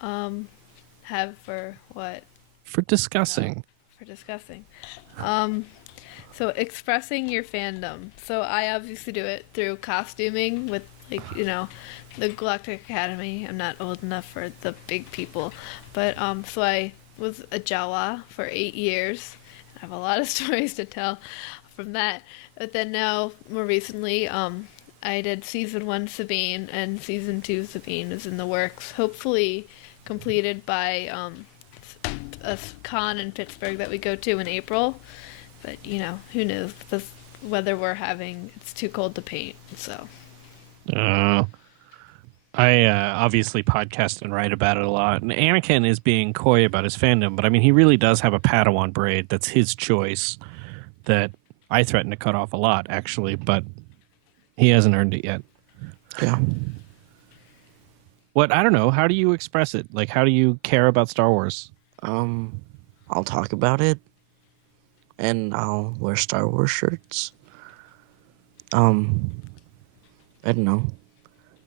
Have for what? For discussing. For discussing. So expressing your fandom. So I obviously do it through costuming with, like, the Galactic Academy. I'm not old enough for the big people, but so I was a Jawa for 8 years. I have a lot of stories to tell from that. But then now, more recently, I did season 1 Sabine, and season 2 Sabine is in the works. Hopefully completed by a con in Pittsburgh that we go to in April. But, who knows? The weather we're having, it's too cold to paint, so. I obviously podcast and write about it a lot. And Anakin is being coy about his fandom, but I mean, he really does have a Padawan braid that's his choice that I threaten to cut off a lot, actually, but he hasn't earned it yet. Yeah. I don't know. How do you express it? Like, how do you care about Star Wars? I'll talk about it. and I'll wear Star Wars shirts. I don't know.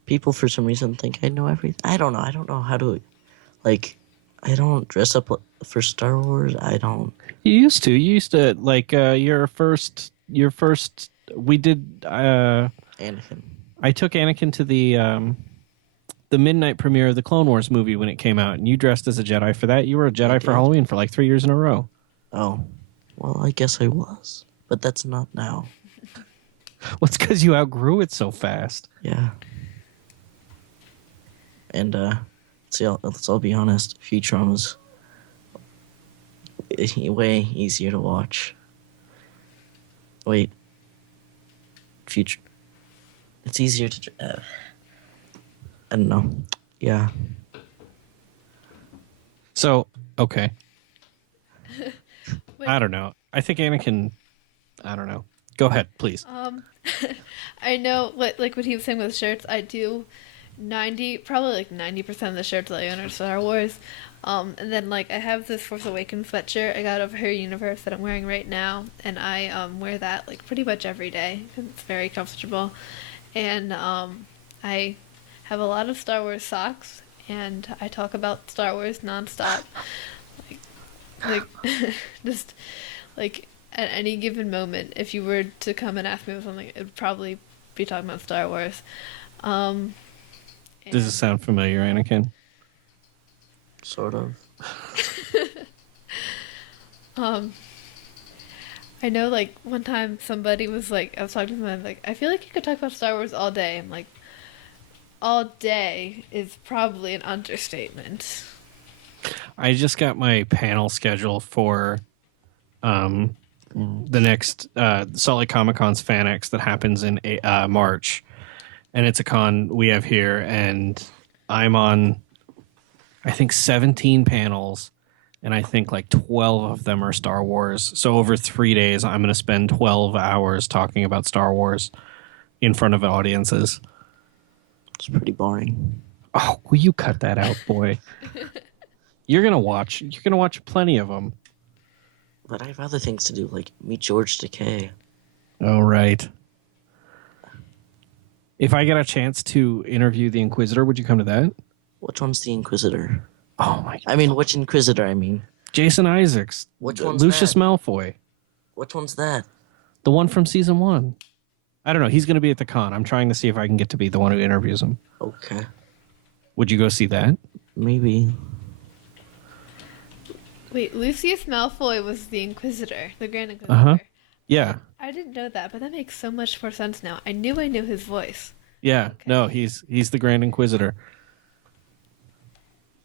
People for some reason think I know everything. I don't know. I don't know how to, like, I don't dress up for Star Wars. I don't. You used to. You used to like your first. We did. Anakin. I took Anakin to the midnight premiere of the Clone Wars movie when it came out, and you dressed as a Jedi for that. You were a Jedi for did. Halloween for like 3 years in a row. Oh, well, I guess I was, but that's not now. Well, it's because you outgrew it so fast. Yeah. And let's all be honest. Futurama was way easier to watch. Wait. Future. It's easier to. I don't know. Yeah. So, okay. Wait. I don't know. I think Anakin. I don't know. Go ahead, please. I know, like what he was saying with shirts. I do 90% of the shirts that I own are Star Wars. And then like I have this Force Awakens sweatshirt I got of Her Universe that I'm wearing right now, and I wear that like pretty much every day because it's very comfortable. And I have a lot of Star Wars socks, and I talk about Star Wars nonstop. like just like at any given moment, if you were to come and ask me about something, it would probably be talking about Star Wars. Does it sound familiar, Anakin? Sort of. I know, like, one time somebody was like, I was talking to them, like, I feel like you could talk about Star Wars all day. I'm like, all day is probably an understatement. I just got my panel schedule for the next Salt Lake Comic Con's FanX that happens in March. And it's a con we have here, and I'm on, I think, 17 panels, and I think like 12 of them are Star Wars. So over 3 days, I'm going to spend 12 hours talking about Star Wars in front of audiences. It's pretty boring. Oh, will you cut that out, boy? You're going to watch plenty of them. But I have other things to do, like meet George Takei. Oh, right. If I get a chance to interview the Inquisitor, would you come to that? Which one's the Inquisitor? Oh my God. I mean, which Inquisitor? I mean, Jason Isaacs. Which one's Lucius that? Malfoy. which one's that? The one from season 1. I don't know. He's going to be at the con. I'm trying to see if I can get to be the one who interviews him. Okay, Would you go see that? maybe. Wait, Lucius Malfoy was the Inquisitor, the Grand Inquisitor. Uh-huh. Yeah. I didn't know that, but that makes so much more sense now. I knew his voice. Yeah. Okay. No, he's the Grand Inquisitor.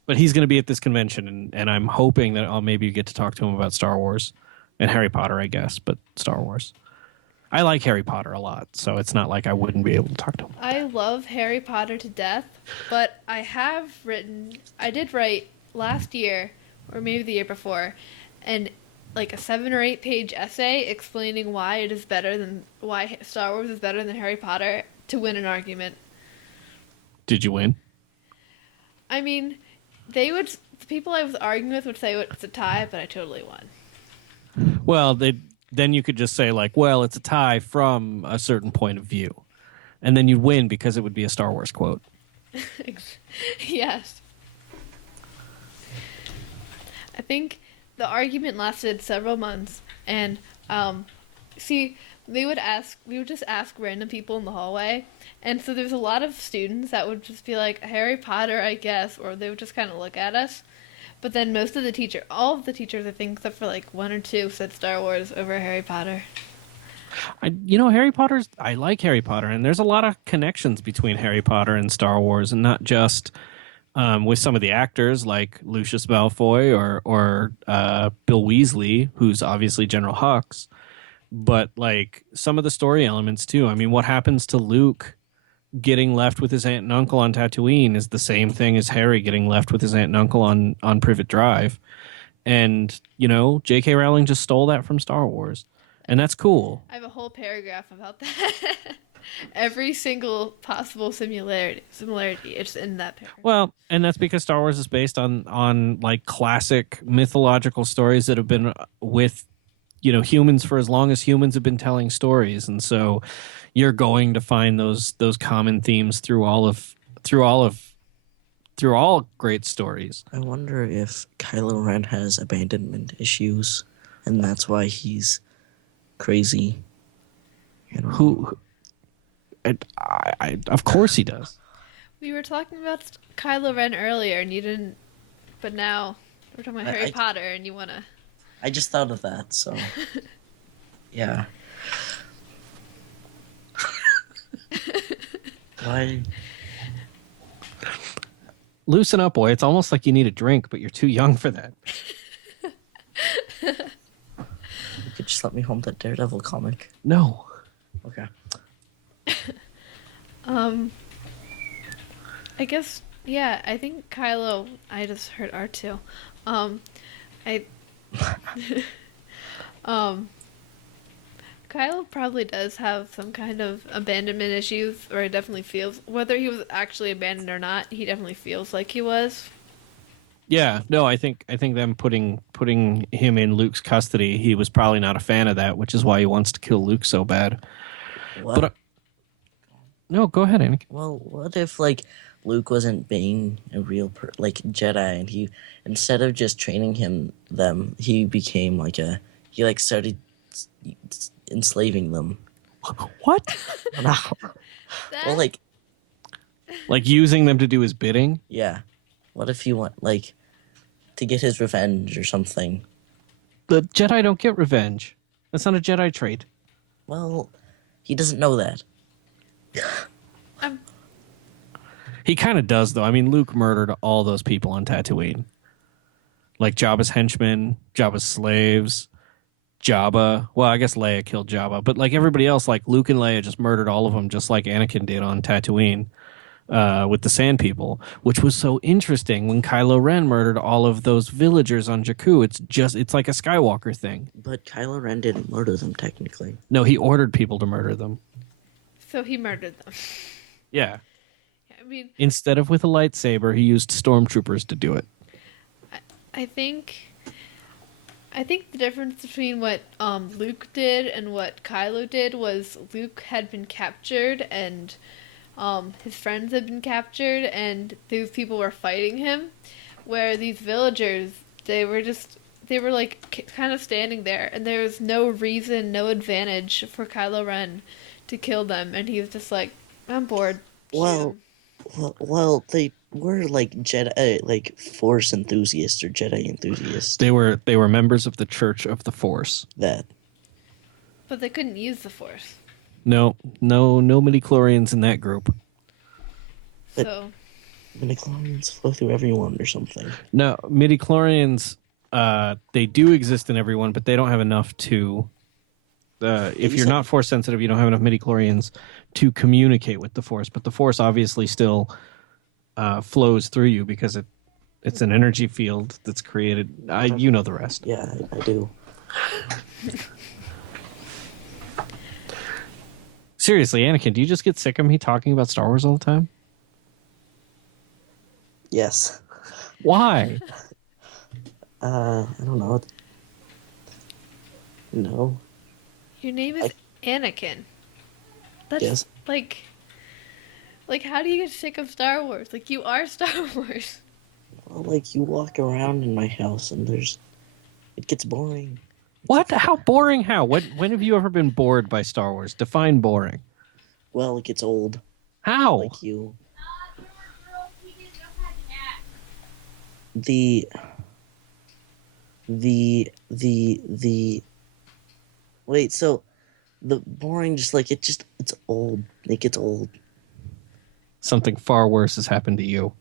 But he's going to be at this convention, and I'm hoping that I'll maybe get to talk to him about Star Wars and Harry Potter, I guess, but Star Wars. I like Harry Potter a lot, so it's not like I wouldn't be able to talk to him. I love Harry Potter to death, but I did write last year, or maybe the year before, and like a 7 or 8 page essay explaining why Star Wars is better than Harry Potter to win an argument. Did you win? I mean, the people I was arguing with would say it's a tie, but I totally won. Well, then you could just say, like, well, it's a tie from a certain point of view. And then you'd win because it would be a Star Wars quote. Yes. I think the argument lasted several months, and we would just ask random people in the hallway, and so there's a lot of students that would just be like, Harry Potter, I guess, or they would just kind of look at us. But then all of the teachers, I think, except for like 1 or 2, said Star Wars over Harry Potter. I like Harry Potter, and there's a lot of connections between Harry Potter and Star Wars, and not just with some of the actors like Lucius Malfoy or Bill Weasley, who's obviously General Hux, but like some of the story elements too. I mean, what happens to Luke getting left with his aunt and uncle on Tatooine is the same thing as Harry getting left with his aunt and uncle on Privet Drive. And, J.K. Rowling just stole that from Star Wars. And that's cool. I have a whole paragraph about that. Every single possible similarity, it's in that paragraph. Well, and that's because Star Wars is based on like classic mythological stories that have been with humans for as long as humans have been telling stories, and so you're going to find those common themes through all great stories. I wonder if Kylo Ren has abandonment issues, and that's why he's crazy. I don't know. Who of course he does. We were talking about Kylo Ren earlier, and you didn't. But now we're talking about Harry Potter, and you wanna. I just thought of that, so yeah. Why? Loosen up, boy. It's almost like you need a drink, but you're too young for that. You could just let me hold that Daredevil comic. No. Okay. I guess, yeah, I think Kylo, I just heard R2. I, Kylo probably does have some kind of abandonment issues, or he definitely feels, whether he was actually abandoned or not, he definitely feels like he was. Yeah, no, I think them putting him in Luke's custody, he was probably not a fan of that, which is why he wants to kill Luke so bad. What? But no, go ahead, Anakin. Well, what if like Luke wasn't being a real Jedi, and he, instead of just training them, he became he started enslaving them. What? No. That, Well, Like using them to do his bidding? yeah. What if he want to get his revenge or something? The Jedi don't get revenge. That's not a Jedi trait. Well, he doesn't know that. I'm, He kind of does, though. I mean, Luke murdered all those people on Tatooine. Like Jabba's henchmen, Jabba's slaves, Jabba. Well, I guess Leia killed Jabba. But like everybody else, like Luke and Leia just murdered all of them, just like Anakin did on Tatooine with the Sand People, which was so interesting when Kylo Ren murdered all of those villagers on Jakku. It's like a Skywalker thing. But Kylo Ren didn't murder them, technically. No, he ordered people to murder them. so he murdered them. Yeah. I mean, Instead of with a lightsaber, he used stormtroopers to do it. I think the difference between what Luke did and what Kylo did was Luke had been captured and his friends had been captured and those people were fighting him, where these villagers they were like kind of standing there, and there was no reason, no advantage for Kylo Ren to kill them, and he was just like, I'm bored. shoot 'em." Well, they were Jedi, Force enthusiasts or Jedi enthusiasts. They were members of the Church of the Force. That. But they couldn't use the Force. No midichlorians in that group. But- So Midichlorians flow through everyone or something. No, midichlorians, they do exist in everyone, but they don't have enough to. If you're not Force sensitive, you don't have enough midichlorians to communicate with the Force. But the Force obviously still flows through you because it's an energy field that's created. You know the rest. Yeah, I do. Seriously, Anakin, do you just get sick of me talking about Star Wars all the time? Yes. Why? I don't know. No. your name is Anakin. That's Yes. like how do you get sick of Star Wars? Like, you are Star Wars. Well, you walk around in my house and it gets boring. What? How boring? How? When have you ever been bored by Star Wars? Define boring. Well, it gets old. How? Like you. The wait, so the boring it's old. It gets old. Something far worse has happened to you.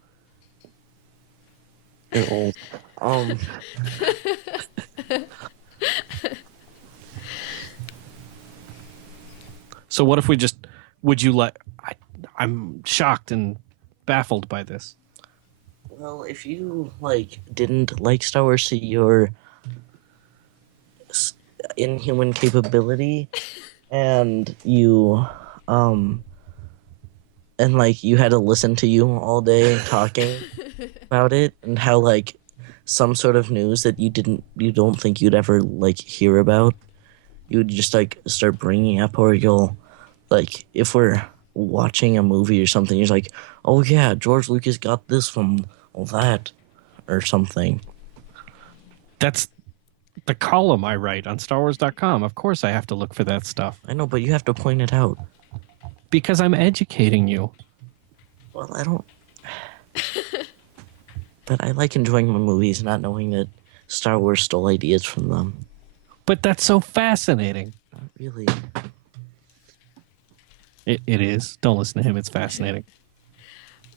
You're old. So what if we just? Would you let? I'm shocked and baffled by this. Well, if you didn't like Star Wars to your inhuman capability, and you you had to listen to you all day talking about it, and how some sort of news that you don't think you'd ever hear about you would just like start bringing up, or you'll like if we're watching a movie or something, you're like, oh yeah, George Lucas got this from that or something. That's the column I write on StarWars.com. Of course, I have to look for that stuff I know, but you have to point it out. because I'm educating you. Well, I don't. But I like enjoying my movies, not knowing that Star Wars stole ideas from them. But that's so fascinating. Not really. It is. Don't listen to him. It's fascinating.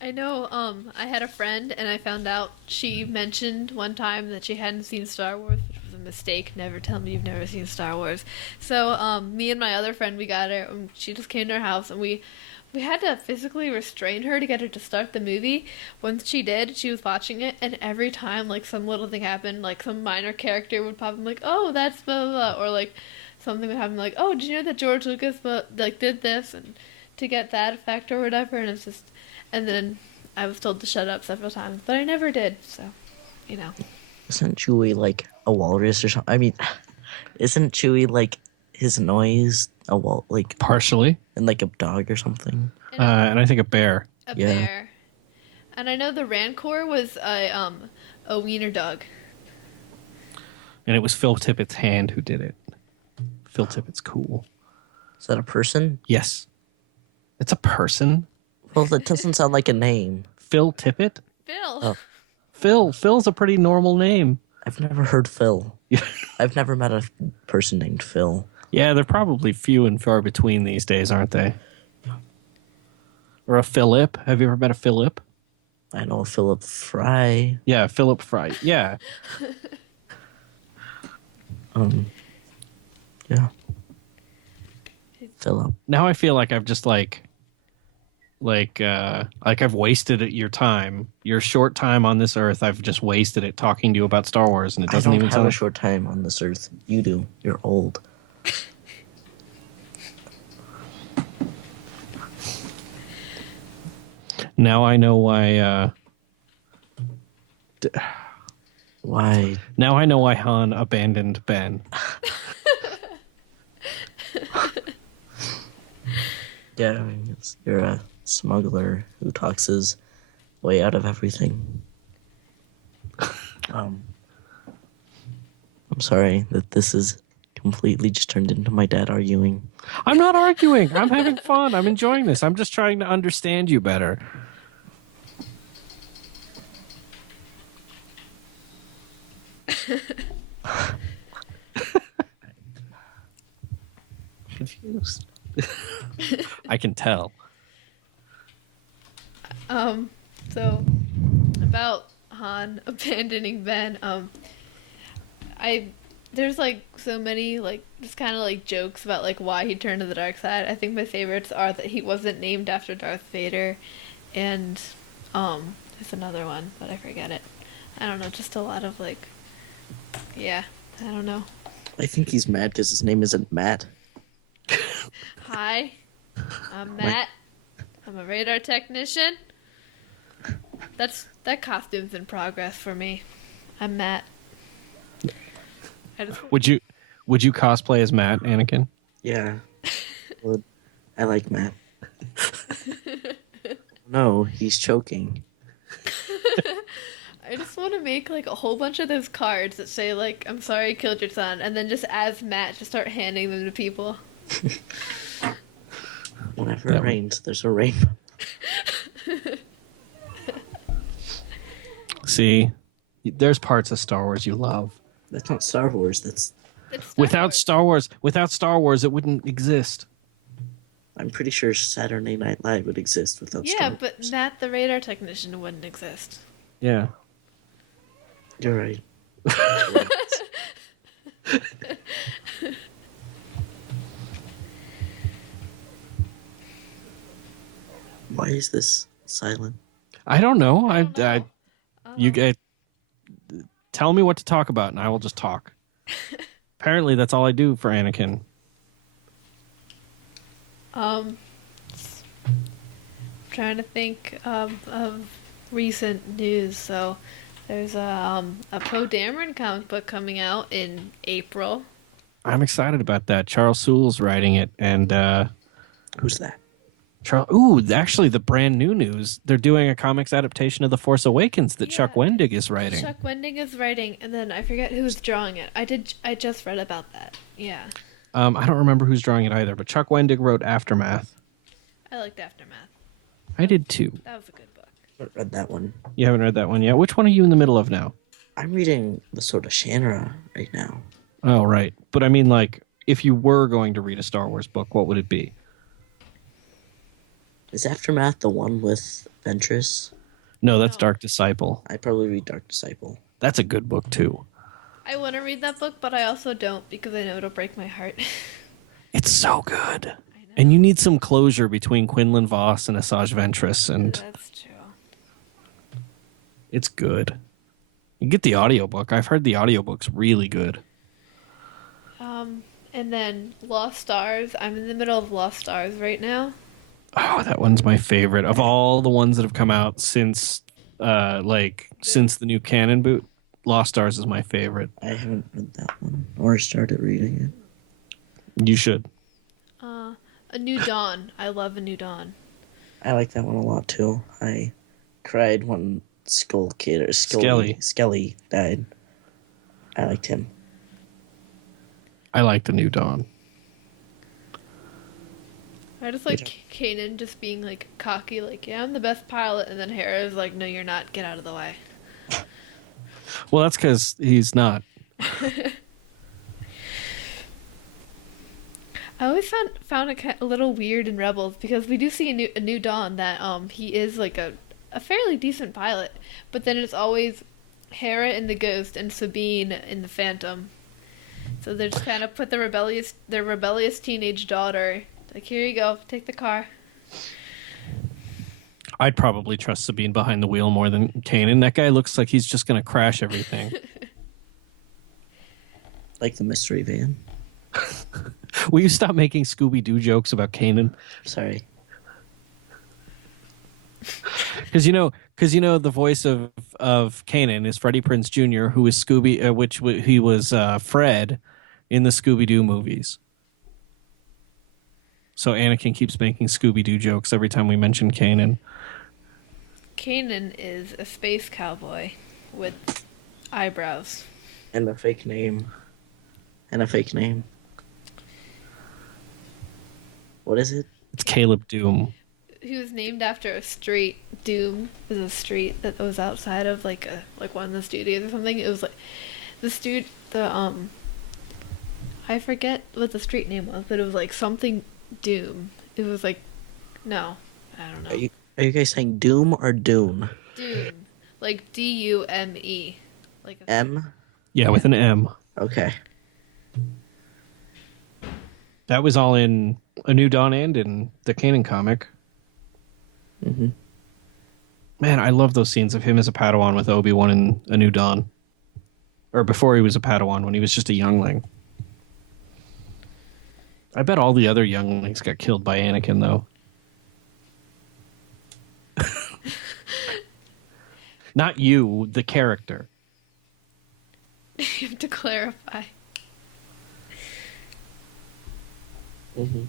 I know, I had a friend and I found out she mentioned one time that she hadn't seen Star Wars, which was a mistake. Never tell me you've never seen Star Wars. So, me and my other friend, we got her, and she just came to our house, and we had to physically restrain her to get her to start the movie. Once she did, she was watching it, and every time, like, some little thing happened, like, some minor character would pop in, like, oh, that's blah, blah, blah, or, like, something would happen, like, oh, did you know that George Lucas, like, did this, and to get that effect or whatever, and it's just... And then I was told to shut up several times, but I never did, so, you know. Isn't Chewie like a walrus or something? I mean, isn't Chewie like his noise like Partially. and like a dog or something? And I think a bear. A Yeah. bear. And I know the Rancor was a wiener dog. And it was Phil Tippett's hand who did it. Phil Tippett's cool. Is that a person? Yes. It's a person. Well, that doesn't sound like a name. Phil Tippett? Phil. Oh. Phil's a pretty normal name. I've never heard Phil. I've never met a person named Phil. Yeah, they're probably few and far between these days, aren't they? Or a Philip. Have you ever met a Philip? I know Philip Fry. Yeah, Philip Fry. Yeah. Yeah. Philip. Now I feel like I've just like I've wasted your time, your short time on this earth. I've just wasted it talking to you about Star Wars, and it I doesn't don't even have sound a short time on this earth. You do. You're old. Now I know why. Why? Now I know why Han abandoned Ben. Yeah, I mean, you're a smuggler who talks his way out of everything. I'm sorry that this is completely just turned into my dad arguing. I'm not arguing. I'm having fun. I'm enjoying this. I'm just trying to understand you better. Confused. I can tell. So about Han abandoning Ben, there's like so many like just kind of like jokes about like why he turned to the dark side. I think my favorites are that he wasn't named after Darth Vader, and there's another one, but I forget it. I don't know, just a lot of like, yeah, I don't know. I think he's mad because his name isn't Matt. Hi, I'm Matt. I'm a radar technician. That costume's in progress for me. I'm Matt. Would you cosplay as Matt, Anakin? Yeah. Well, I like Matt. No, he's choking. I just want to make like a whole bunch of those cards that say like "I'm sorry I killed your son," and then just as Matt, just start handing them to people. Whenever it rains, there's a rainbow. See, there's parts of Star Wars you love. That's not Star Wars. It's Star Without Wars. Star Wars, it wouldn't exist. I'm pretty sure Saturday Night Live would exist without Star Yeah, Wars. but Matt the radar technician wouldn't exist. Yeah. You're right. Why is this silent? I don't know. I don't know. You get tell me what to talk about, and I will just talk. Apparently, that's all I do for Anakin. Trying to think of recent news. So there's a Poe Dameron comic book coming out in April. I'm excited about that. Charles Soule's writing it, and Who's that? Charles. Ooh, actually, the brand new news. They're doing a comics adaptation of The Force Awakens that Chuck Yeah. Wendig is writing. Chuck Wendig is writing, and then I forget who's drawing it. I just read about that. Yeah. I don't remember who's drawing it either, but Chuck Wendig wrote Aftermath. I liked Aftermath. I did too. That was a good book. I haven't read that one. You haven't read that one yet. Which one are you in the middle of now? I'm reading the Sword of Shanra right now. Oh, right. But I mean, like, if you were going to read a Star Wars book, what would it be? Is Aftermath the one with Ventress? No, that's No. Dark Disciple. I'd probably read Dark Disciple. That's a good book too. I want to read that book, but I also don't because I know it'll break my heart. It's so good. I know. And you need some closure between Quinlan Voss and Asajj Ventress, and That's true. it's good. You get the audiobook. I've heard the audiobook's really good. And then Lost Stars. I'm in the middle of Lost Stars right now. Oh, that one's my favorite. Of all the ones that have come out since since the new canon boot, Lost Stars is my favorite. I haven't read that one or started reading it. You should. A New Dawn. I love A New Dawn. I like that one a lot too. I cried when Skelly died. I liked him. I like the New Dawn. I just like Kanan just being like cocky, like, yeah, I'm the best pilot, and then Hera's like, no, you're not. Get out of the way. Well, that's because he's not. I always found it a little weird in Rebels because we do see a new Dawn that he is like a fairly decent pilot, but then it's always Hera in the Ghost and Sabine in the Phantom. So they just kind of put their rebellious teenage daughter, like, here you go, take the car. I'd probably trust Sabine behind the wheel more than Kanan. That guy looks like he's just going to crash everything. Like the mystery van. Will you stop making Scooby-Doo jokes about Kanan? Sorry. Because you know the voice of Kanan is Freddie Prinze Jr., who is he was Fred in the Scooby-Doo movies. So Anakin keeps making Scooby-Doo jokes every time we mention Kanan. Kanan is a space cowboy with eyebrows. And a fake name. What is it? It's Caleb Doom. He was named after a street. Doom is a street that was outside of like one of the studios or something. It was like I forget what the street name was, but it was like something Doom. It was like, no, I don't know. Are you guys saying Doom or Dune? Doom, like Dume, like a M? Yeah, with an M. Okay. That was all in A New Dawn and in the Kanan comic. Mm-hmm. Man, I love those scenes of him as a Padawan with Obi-Wan in A New Dawn. Or before he was a Padawan, when he was just a youngling. I bet all the other younglings got killed by Anakin, though. Not you, the character. You have to clarify. Mm-hmm.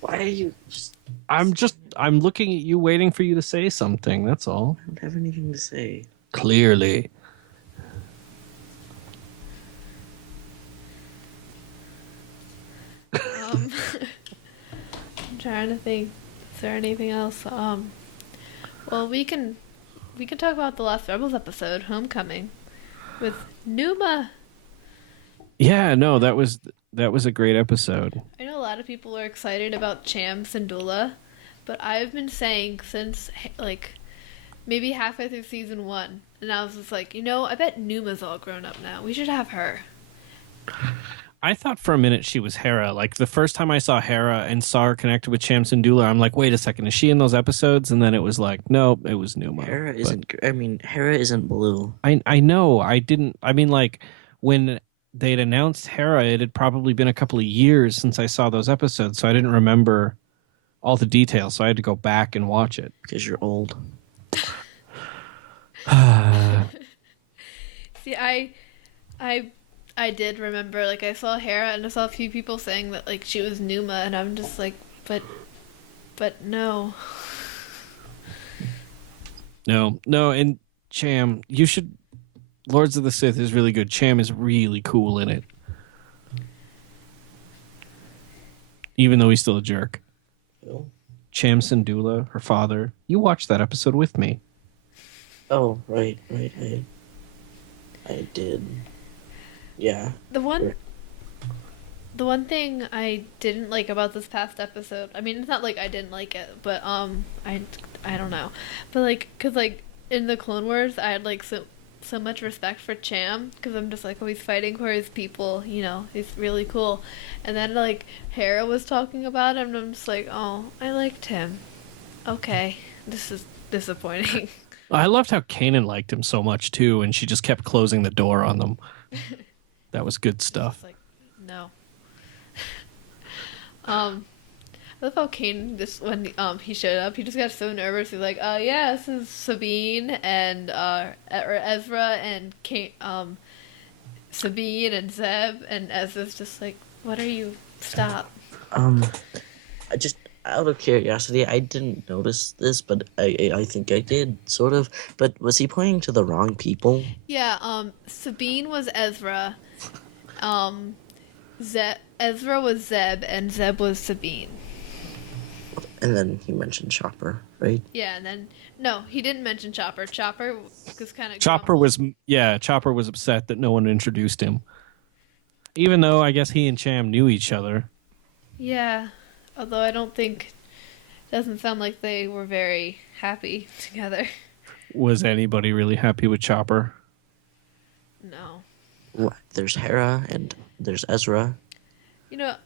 Why are you just... I'm looking at you waiting for you to say something, that's all. I don't have anything to say. Clearly. I'm trying to think. Is there anything else? Well, we can talk about the last Rebels episode, Homecoming, with Numa. Yeah, no, that was a great episode. I know a lot of people are excited about Cham Syndulla, but I've been saying since like maybe halfway through season 1, and I was just like, I bet Numa's all grown up now. We should have her. I thought for a minute she was Hera. Like the first time I saw Hera and saw her connected with Cham Syndulla, I'm like, wait a second, is she in those episodes? And then it was like, nope, it was Numa. Hera isn't blue. I know. Like when they'd announced Hera, it had probably been a couple of years since I saw those episodes, so I didn't remember all the details, so I had to go back and watch it. Because you're old. See, I did remember, like, I saw Hera and I saw a few people saying that, like, she was Numa, and I'm just like, but no. No, and Cham, you should. Lords of the Sith is really good. Cham is really cool in it, even though he's still a jerk. Oh, Cham Syndulla, her father. You watched that episode with me. oh right. I did. Yeah. The one Sure. the one thing I didn't like about this past episode, I mean, it's not like I didn't like it, but I don't know. But like cuz like in the Clone Wars, I had like so much respect for Cham because I'm just like, oh, he's fighting for his people, you know, he's really cool. And then like Hera was talking about him, and I'm just like, oh, I liked him. Okay, this is disappointing. I loved how Kanan liked him so much too, and she just kept closing the door on them. That was good It's stuff. like, no. I love how Kane this when he showed up, he just got so nervous. He's like, yeah, this is Sabine and or Ezra and Kane, Sabine and Zeb, and Ezra's just like, what are you? Stop. I just out of curiosity, I didn't notice this, but I think I did sort of. But was he pointing to the wrong people? Yeah, Sabine was Ezra, Ezra was Zeb, and Zeb was Sabine. And then he mentioned Chopper, right? Yeah, and then no, he didn't mention Chopper. Chopper was kind of Chopper was upset that no one introduced him. Even though I guess he and Cham knew each other. Yeah, although I don't think doesn't sound like they were very happy together. Was anybody really happy with Chopper? No. What? There's Hera and there's Ezra. You know,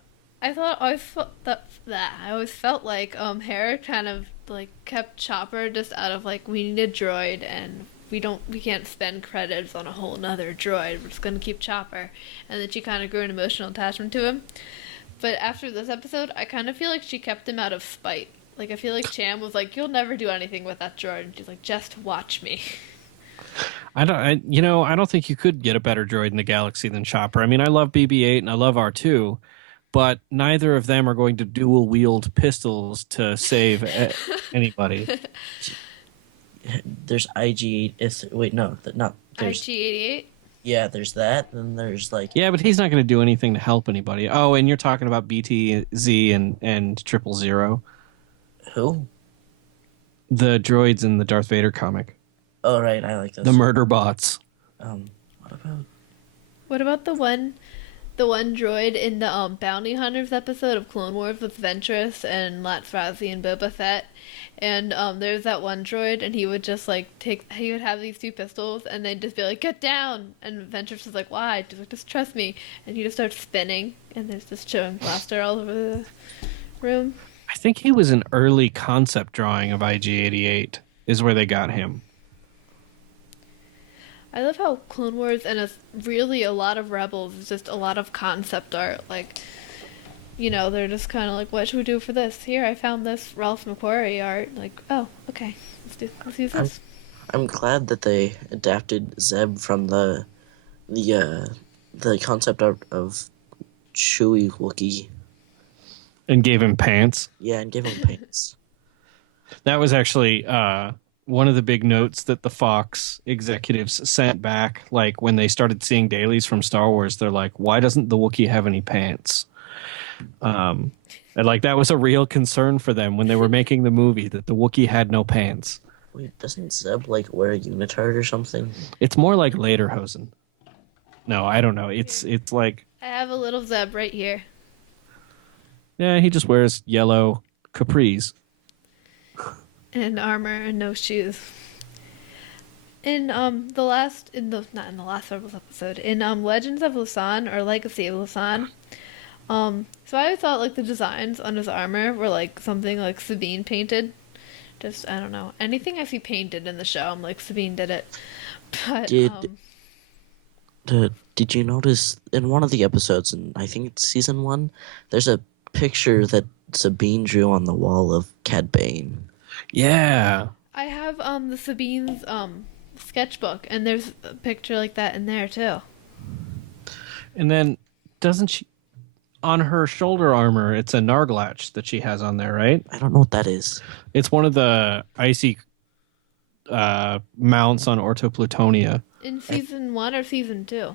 I always felt that I always felt like Hera kind of like kept Chopper just out of like, we need a droid and we can't spend credits on a whole nother droid. We're just gonna keep Chopper, and then she kind of grew an emotional attachment to him. But after this episode, I kind of feel like she kept him out of spite. Like, I feel like Cham was like, you'll never do anything with that droid. And she's like, just watch me. I don't think you could get a better droid in the galaxy than Chopper. I mean, I love BB-8 and I love R2, but neither of them are going to dual wield pistols to save anybody. There's IG. Wait, no, not there's. IG-88? Yeah, there's that. Then there's like. Yeah, but he's not going to do anything to help anybody. Oh, and you're talking about BTZ and 000, Who? the droids in the Darth Vader comic, Oh right, I like those. the murder bots. What about? What about the one droid in the Bounty Hunters episode of Clone Wars with Ventress and Latsrazi and Boba Fett? And there's that one droid, and he would just like he would have these two pistols, and they'd just be like, get down! And Ventress was like, why? Just like, just trust me. And he just starts spinning, and there's this chilling blaster all over the room. I think he was an early concept drawing of IG-88 is where they got him. I love how Clone Wars and really a lot of Rebels is just a lot of concept art. Like, you know, they're just kind of like, what should we do for this? Here, I found this Ralph McQuarrie art. Like, oh, okay, let's use this. I'm glad that they adapted Zeb from the concept art of Chewie Wookiee. And gave him pants. Yeah, and give him pants. That was actually one of the big notes that the Fox executives sent back. Like when they started seeing dailies from Star Wars, they're like, why doesn't the Wookiee have any pants? And like that was a real concern for them when they were making the movie, that the Wookiee had no pants. Wait, doesn't Zeb like wear a unitard or something? It's more like Lederhosen. No, I don't know. It's like, I have a little Zeb right here. yeah, he just wears yellow capris. And armor and no shoes. In not in the last Rebels episode, in Legends of Lasan or Legacy of Lasan, so I thought like the designs on his armor were like something like Sabine painted. Just, I don't know, anything I see painted in the show, I'm like, Sabine did it. But Did you notice in one of the episodes, and I think it's season 1, there's a picture that Sabine drew on the wall of Cad Bane. Yeah. I have the Sabine's sketchbook, and there's a picture like that in there too. And then doesn't she on her shoulder armor? It's a Narglatch that she has on there, right? I don't know what that is. It's one of the icy mounts on Orto Plutonia. In season 1 or season 2?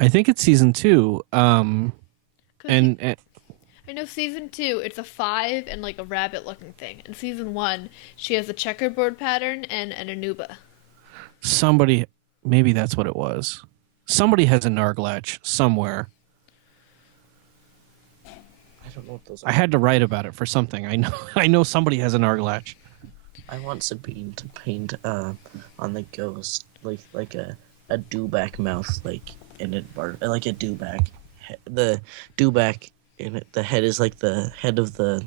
I think it's season 2. 'Cause And I know season 2, it's a 5 and like a rabbit-looking thing. In season 1, she has a checkerboard pattern and an Anuba. somebody, maybe that's what it was. Somebody has a Narglatch somewhere. I don't know what those I are. had to write about it for something. I know. I know somebody has a Narglatch. I want Sabine to paint on the ghost like a dewback mouth, like in it like a dewback. The dewback in it, the head is like the head of the.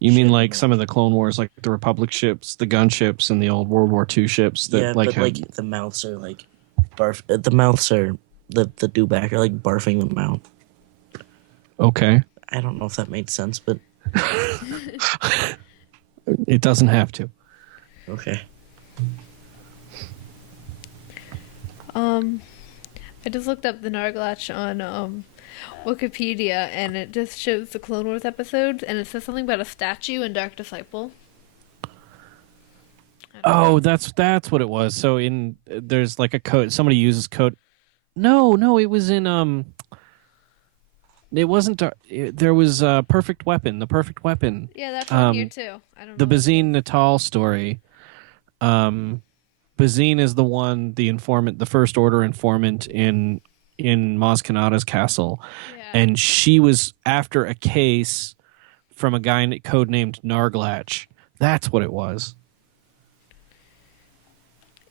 You mean ship. like some of the Clone Wars, like the Republic ships, the gunships, and the old World War II ships that Yeah, like but have... like the mouths are like barf. The mouths are the dewback are like barfing them out. Okay, I don't know if that made sense, but it doesn't have to. okay. I just looked up the Narglatch on Wikipedia, and it just shows the Clone Wars episodes, and it says something about a statue in Dark Disciple. Oh, that's what it was. So in there's like a code. Somebody uses code. No, it was in It wasn't. There was Perfect Weapon. The Perfect Weapon. Yeah, that's on here too. I don't The know. what it Bazine is. Natal story. Bazine is the one, the informant, the First Order informant in Maz Kanata's castle, Yeah. and she was after a case from a guy codenamed Narglatch. That's what it was.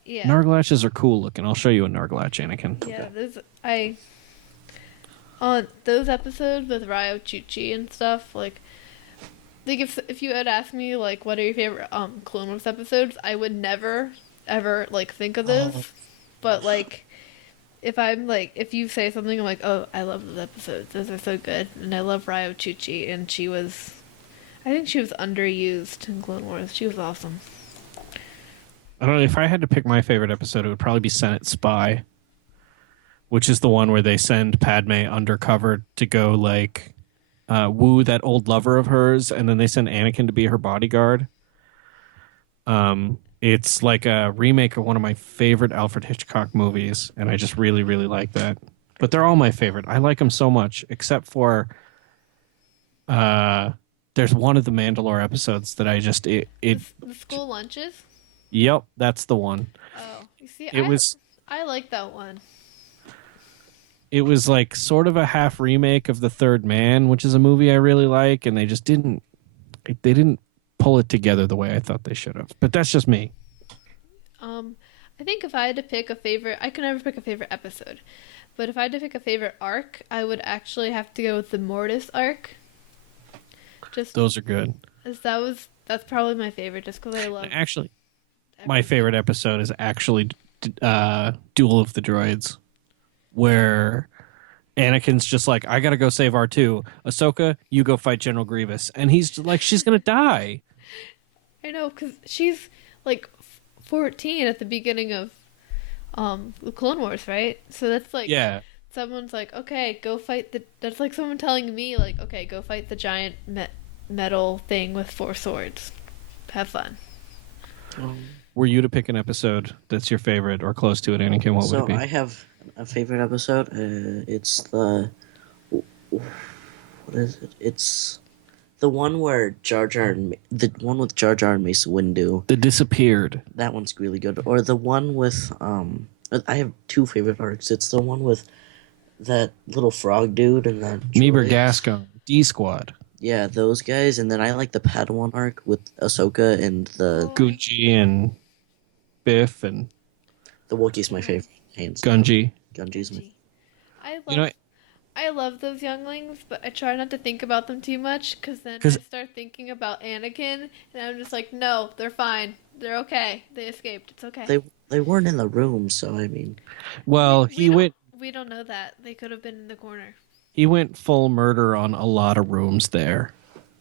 Yeah. Narglatches are cool looking. I'll show you a Narglatch, Anakin. Yeah, on those episodes with Ryo Chuchi and stuff, like if you had asked me like what are your favorite Clone Wars episodes, I would never ever like think of those. But like if you say something, I'm like, oh, I love those episodes. Those are so good, and I love Ryo Chuchi, and I think she was underused in Clone Wars. She was awesome. I don't know, if I had to pick my favorite episode, it would probably be Senate Spy, which is the one where they send Padme undercover to go like woo that old lover of hers, and then they send Anakin to be her bodyguard. It's like a remake of one of my favorite Alfred Hitchcock movies, and I just really, really like that. But they're all my favorite. I like them so much, except for there's one of the Mandalore episodes that I just The school lunches. Yep, that's the one. Oh, you see, I like that one. It was like sort of a half remake of The Third Man, which is a movie I really like, and they just didn't pull it together the way I thought they should have. But that's just me. I think if I had to pick a favorite, I can never pick a favorite episode, but if I had to pick a favorite arc, I would actually have to go with the Mortis arc. Just Those are good. as that's probably my favorite, just because I love. Actually, my favorite episode is actually Duel of the Droids, where Anakin's just like, I gotta go save R2. Ahsoka, you go fight General Grievous. And he's like, she's gonna die. I know, because she's like 14 at the beginning of the Clone Wars, right? So that's like, Yeah. someone's like, okay, go fight that's like someone telling me, like, okay, go fight the giant metal thing with 4 swords. Have fun. Were you to pick an episode that's your favorite or close to it, Anakin, what would So it be? I have a favorite episode. It's the what is it? It's the one where the one with Jar Jar and Mace Windu. The Disappeared. That one's really good. Or the one with I have 2 favorite arcs. It's the one with that little frog dude and that Meeber droid. Gascon. D-Squad. Yeah, those guys, and then I like the Padawan arc with Ahsoka and the Gunji and Biff and Wookiee's my favorite. Hands down. Gunji. Gunji's my You know, I love those younglings, but I try not to think about them too much, because then I 'Cause- start thinking about Anakin, and I'm just like, no, they're fine. They're okay. They escaped. It's okay. they weren't in the room, so I mean, well, We don't know that. They could have been in the corner. he went full murder on a lot of rooms there.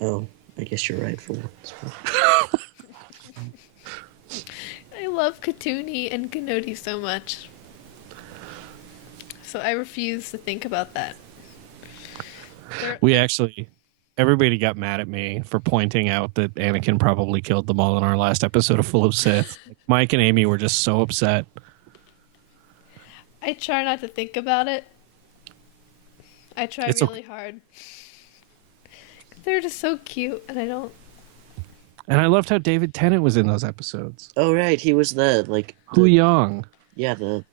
oh, I guess you're right for once. I love Katuni and Kanoti so much. So I refuse to think about that. We actually, everybody got mad at me for pointing out that Anakin probably killed them all in our last episode of Full of Sith. Mike and Amy were just so upset. I try not to think about it. I try It's really hard. They're just so cute, and I don't. And I loved how David Tennant was in those episodes. Oh right, he was the Hu Yang, yeah the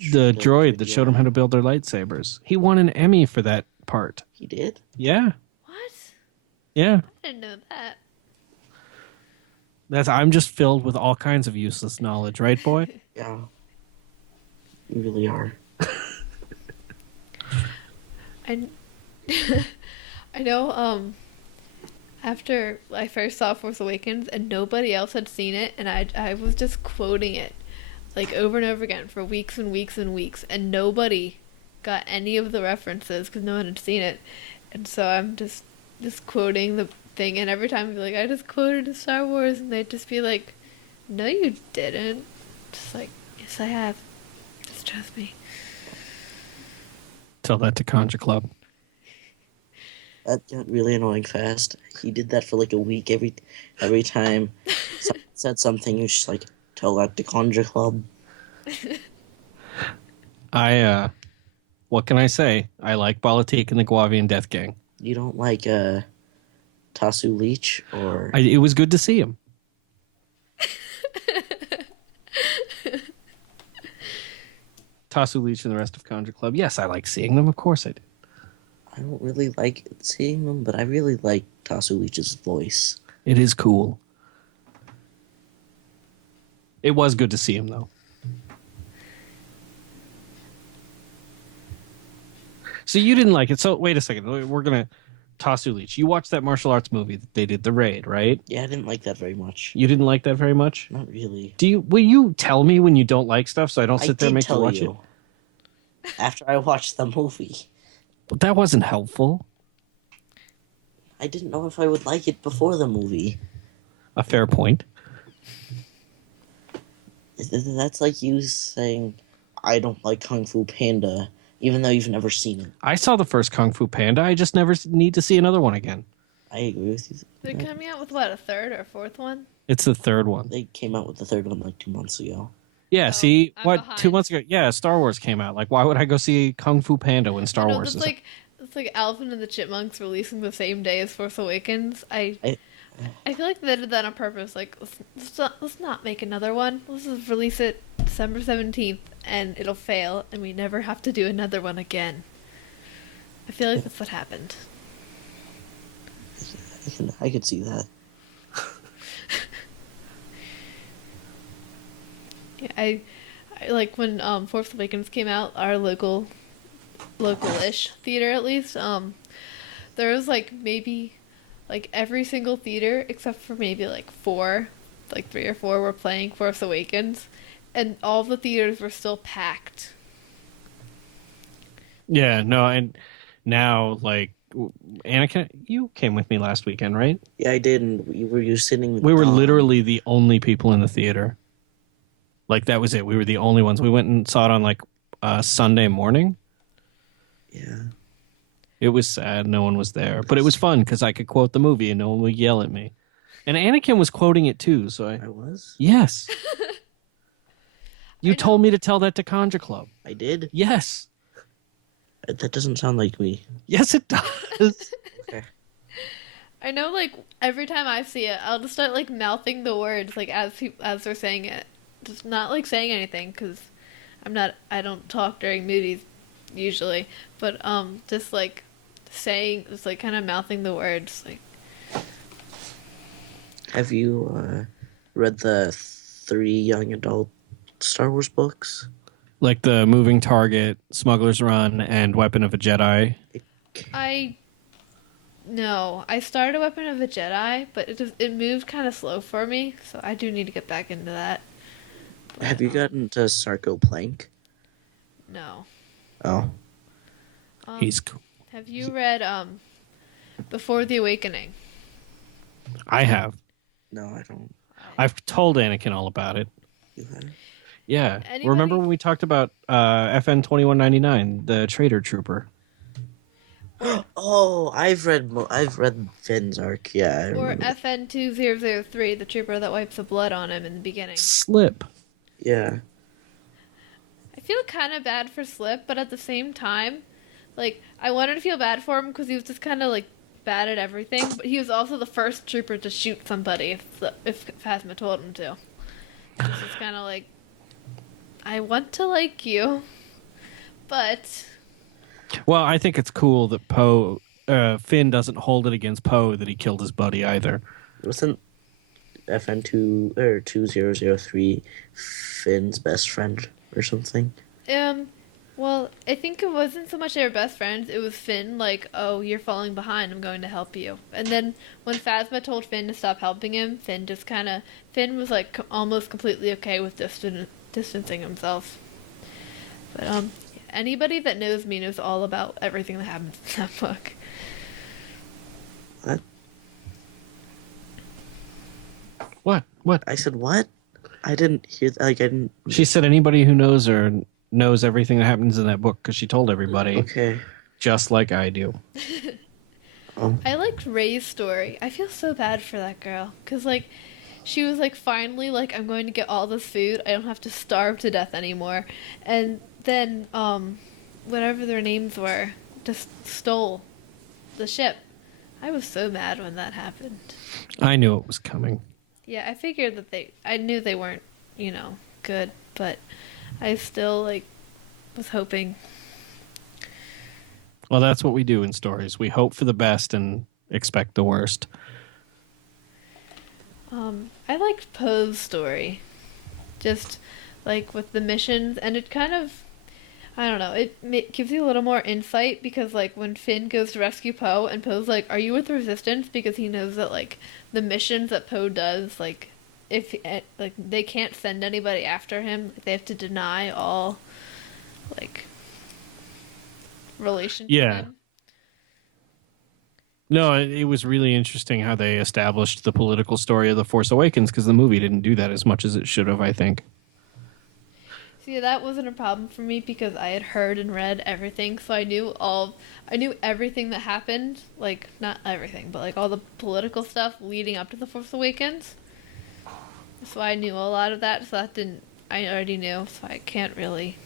droid that showed yeah. him how to build their lightsabers. He won an Emmy for that part. He did. Yeah, What? yeah. I didn't know that. I'm just filled with all kinds of useless knowledge, right, boy? Yeah, you really are. I, I know, after I first saw Force Awakens and nobody else had seen it, and I was just quoting it, like, over and over again for weeks and weeks and weeks, and nobody got any of the references because no one had seen it. And so I'm just quoting the thing, and every time I'd be like, I just quoted a Star Wars, and they'd just be like, no, you didn't. Just like, yes, I have. Just trust me. Tell that to Conjure Club. That got really annoying fast. He did that for like a week. Every time someone said something, he was just like, tell that to Conjure Club. What can I say? I like Politique and the Guavian Death Gang. You don't like Tasu Leech or It was good to see him. Tasu Leech and the rest of Conjure Club. Yes, I like seeing them. Of course I do. I don't really like seeing them, but I really like Tasu Leech's voice. It is cool. It was good to see him, though. So you didn't like it. So wait a second. We're going to... Tasu Leech. You watched that martial arts movie that they did, The Raid, right? Yeah, I didn't like that very much. You didn't like that very much? Not really. Will you tell me when you don't like stuff so I don't sit there and make you watch it? After I watched the movie. But that wasn't helpful. I didn't know if I would like it before the movie. A fair point. That's like you saying, I don't like Kung Fu Panda, even though you've never seen it. I saw the first Kung Fu Panda. I just never need to see another one again. I agree with you. They're coming out with, what, a third or fourth one? It's the third one. They came out with the third one like 2 months ago. Yeah, Oh, see? I'm What? behind. 2 months ago? Yeah, Star Wars came out. Like, why would I go see Kung Fu Panda when Star No, Wars is... it's like Alvin and the Chipmunks releasing the same day as Force Awakens. I feel like they did that on purpose. Like, let's not make another one. Let's just release it December 17th, and it'll fail, and we never have to do another one again. I feel like that's what happened. I could see that. Yeah, I like when Force Awakens came out, our local-ish theater at least, there was like maybe like every single theater except for maybe like 3 or 4 were playing Force Awakens, and all the theaters were still packed. Yeah, no, and now, like, Anakin, you came with me last weekend, right? Yeah, I did, and were you sitting with We were Dom? literally the only people in the theater. Like, that was it. We were the only ones. We went and saw it on, like, Sunday morning. Yeah. It was sad. No one was there. But it was fun because I could quote the movie and no one would yell at me. And Anakin was quoting it, too, so I was? Yes. You I know. told me to tell that to Conjure Club. I did? Yes. That doesn't sound like me. Yes, it does. Okay. I know, like, every time I see it, I'll just start, like, mouthing the words, like, as they're saying it. Just not, like, saying anything, because I don't talk during movies, usually. But, just, like, saying, just, like, kind of mouthing the words, like. Have you read the 3 young adult Star Wars books? Like the Moving Target, Smuggler's Run, and Weapon of a Jedi. No, I started Weapon of a Jedi, but it moved kind of slow for me, so I do need to get back into that. But, Have you gotten to Sarko Plank? No. Oh. He's cool. Have you read Before the Awakening? I have. No, I don't. I've told Anakin all about it. You have? Yeah. Anybody- Remember when we talked about FN 2199, the Trader Trooper? Oh, I've read Finn's arc. Yeah, I Or remember. FN 2003, the trooper that wipes the blood on him in the beginning. Slip. Yeah. I feel kind of bad for Slip, but at the same time, like, I wanted to feel bad for him because he was just kind of, like, bad at everything, but he was also the first trooper to shoot somebody if Phasma told him to. It's just kind of like, I want to like you, but Well, I think it's cool that Finn doesn't hold it against Poe that he killed his buddy either. Wasn't FN 2003 Finn's best friend or something? well, I think it wasn't so much they were best friends. It was Finn, like, oh, you're falling behind. I'm going to help you. And then when Phasma told Finn to stop helping him, Finn was like almost completely okay with distancing himself. But anybody that knows me knows all about everything that happens in that book. What? What? I said what? I didn't hear. Like I didn't. She said anybody who knows her knows everything that happens in that book because she told everybody, Okay. just like I do. I liked Ray's story. I feel so bad for that girl. Because, like, she was like, finally, like, I'm going to get all this food. I don't have to starve to death anymore. And then, whatever their names were, just stole the ship. I was so mad when that happened. I knew it was coming. Yeah, I figured that I knew they weren't, good, but I still, like, was hoping. Well, that's what we do in stories. We hope for the best and expect the worst. I liked Poe's story. Just, like, with the missions, and it kind of, I don't know, it gives you a little more insight, because, like, when Finn goes to rescue Poe, and Poe's like, are you with the Resistance? Because he knows that, like, the missions that Poe does, like, if, like, they can't send anybody after him. They have to deny all, like, relation to Yeah. him. No, it was really interesting how they established the political story of The Force Awakens because the movie didn't do that as much as it should have, I think. See, that wasn't a problem for me because I had heard and read everything, so I knew everything that happened, like, not everything, but, like, all the political stuff leading up to The Force Awakens. So I knew a lot of that, so I already knew, so I can't really,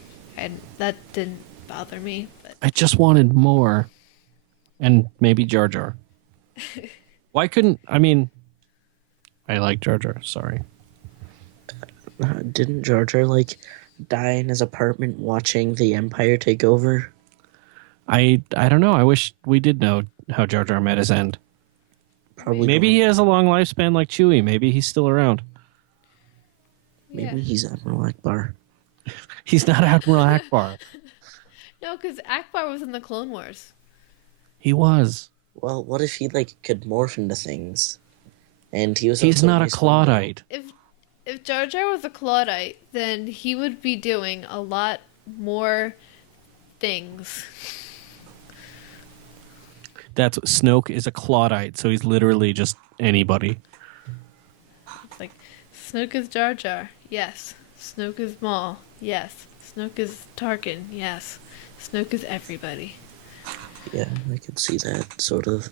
that didn't bother me. But I just wanted more. And maybe Jar Jar. Why couldn't... I mean... I like Jar Jar, sorry. Didn't Jar Jar like die in his apartment watching the Empire take over? I don't know. I wish we did know how Jar Jar met his end. Probably. Maybe he has a long lifespan like Chewie. Maybe he's still around. Maybe yeah. he's Admiral Akbar. He's not Admiral Akbar. No, because Akbar was in the Clone Wars. He was. Well, what if he like could morph into things? And he was. He's also not a Mace Windu. Claudite. If Jar Jar was a Claudite, then he would be doing a lot more things. That's Snoke is a Claudite, so he's literally just anybody. It's like, Snoke is Jar Jar. Yes. Snoke is Maul. Yes. Snoke is Tarkin. Yes. Snoke is everybody. Yeah, I could see that sort of.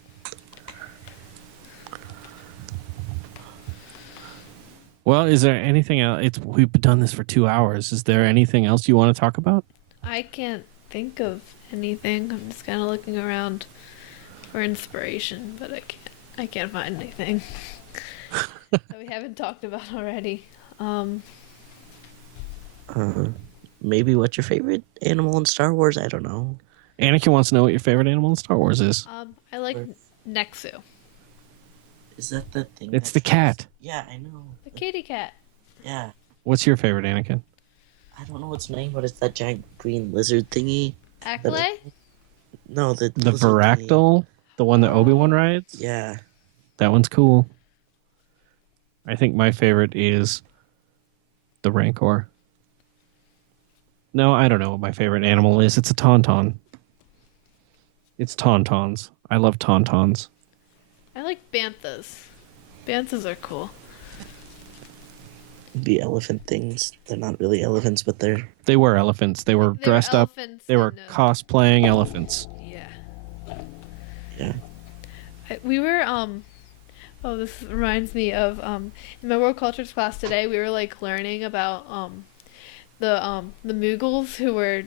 Well, is there anything else? We've done this for 2 hours. Is there anything else you want to talk about? I can't think of anything. I'm just kind of looking around for inspiration, but I can't find anything that we haven't talked about already. Maybe what's your favorite animal in Star Wars? I don't know. Anakin wants to know what your favorite animal in Star Wars is. I like Nexu, Is that the thing? It's that the says- cat. Yeah, I know. the kitty cat. Yeah, What's your favorite, Anakin? I don't know its name, but it's that giant green lizard thingy. Accolade? No, the The lizard thingy. Varactyl? The one that Obi-Wan rides? Yeah, That one's cool. I think my favorite is the Rancor. No, I don't know what my favorite animal is. It's a tauntaun. It's tauntauns. I love tauntauns. I like banthas. Banthas are cool. the elephant things. They're not really elephants, but they're They were elephants. They were They were dressed up. elephants They were and cosplaying elephants. yeah. yeah. We were oh, this reminds me of in my world cultures class today we were like learning about the Mughals who were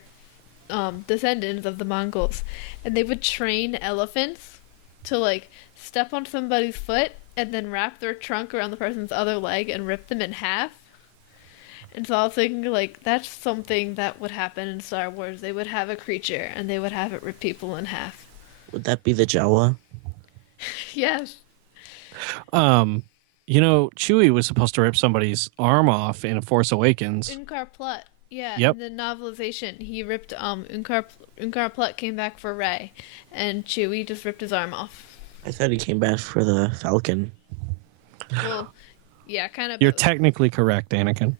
descendants of the Mongols, and they would train elephants to like step on somebody's foot and then wrap their trunk around the person's other leg and rip them in half. And so I was thinking, like, that's something that would happen in Star Wars. They would have a creature and they would have it rip people in half. Would that be the Jawa? Yes. Chewie was supposed to rip somebody's arm off in Force Awakens. Unkar Plutt. Yeah, Yep. in the novelization, he ripped Unkar Plutt came back for Rey, and Chewie just ripped his arm off. I thought he came back for the Falcon. Well, yeah, kind of. You're both. technically correct, Anakin.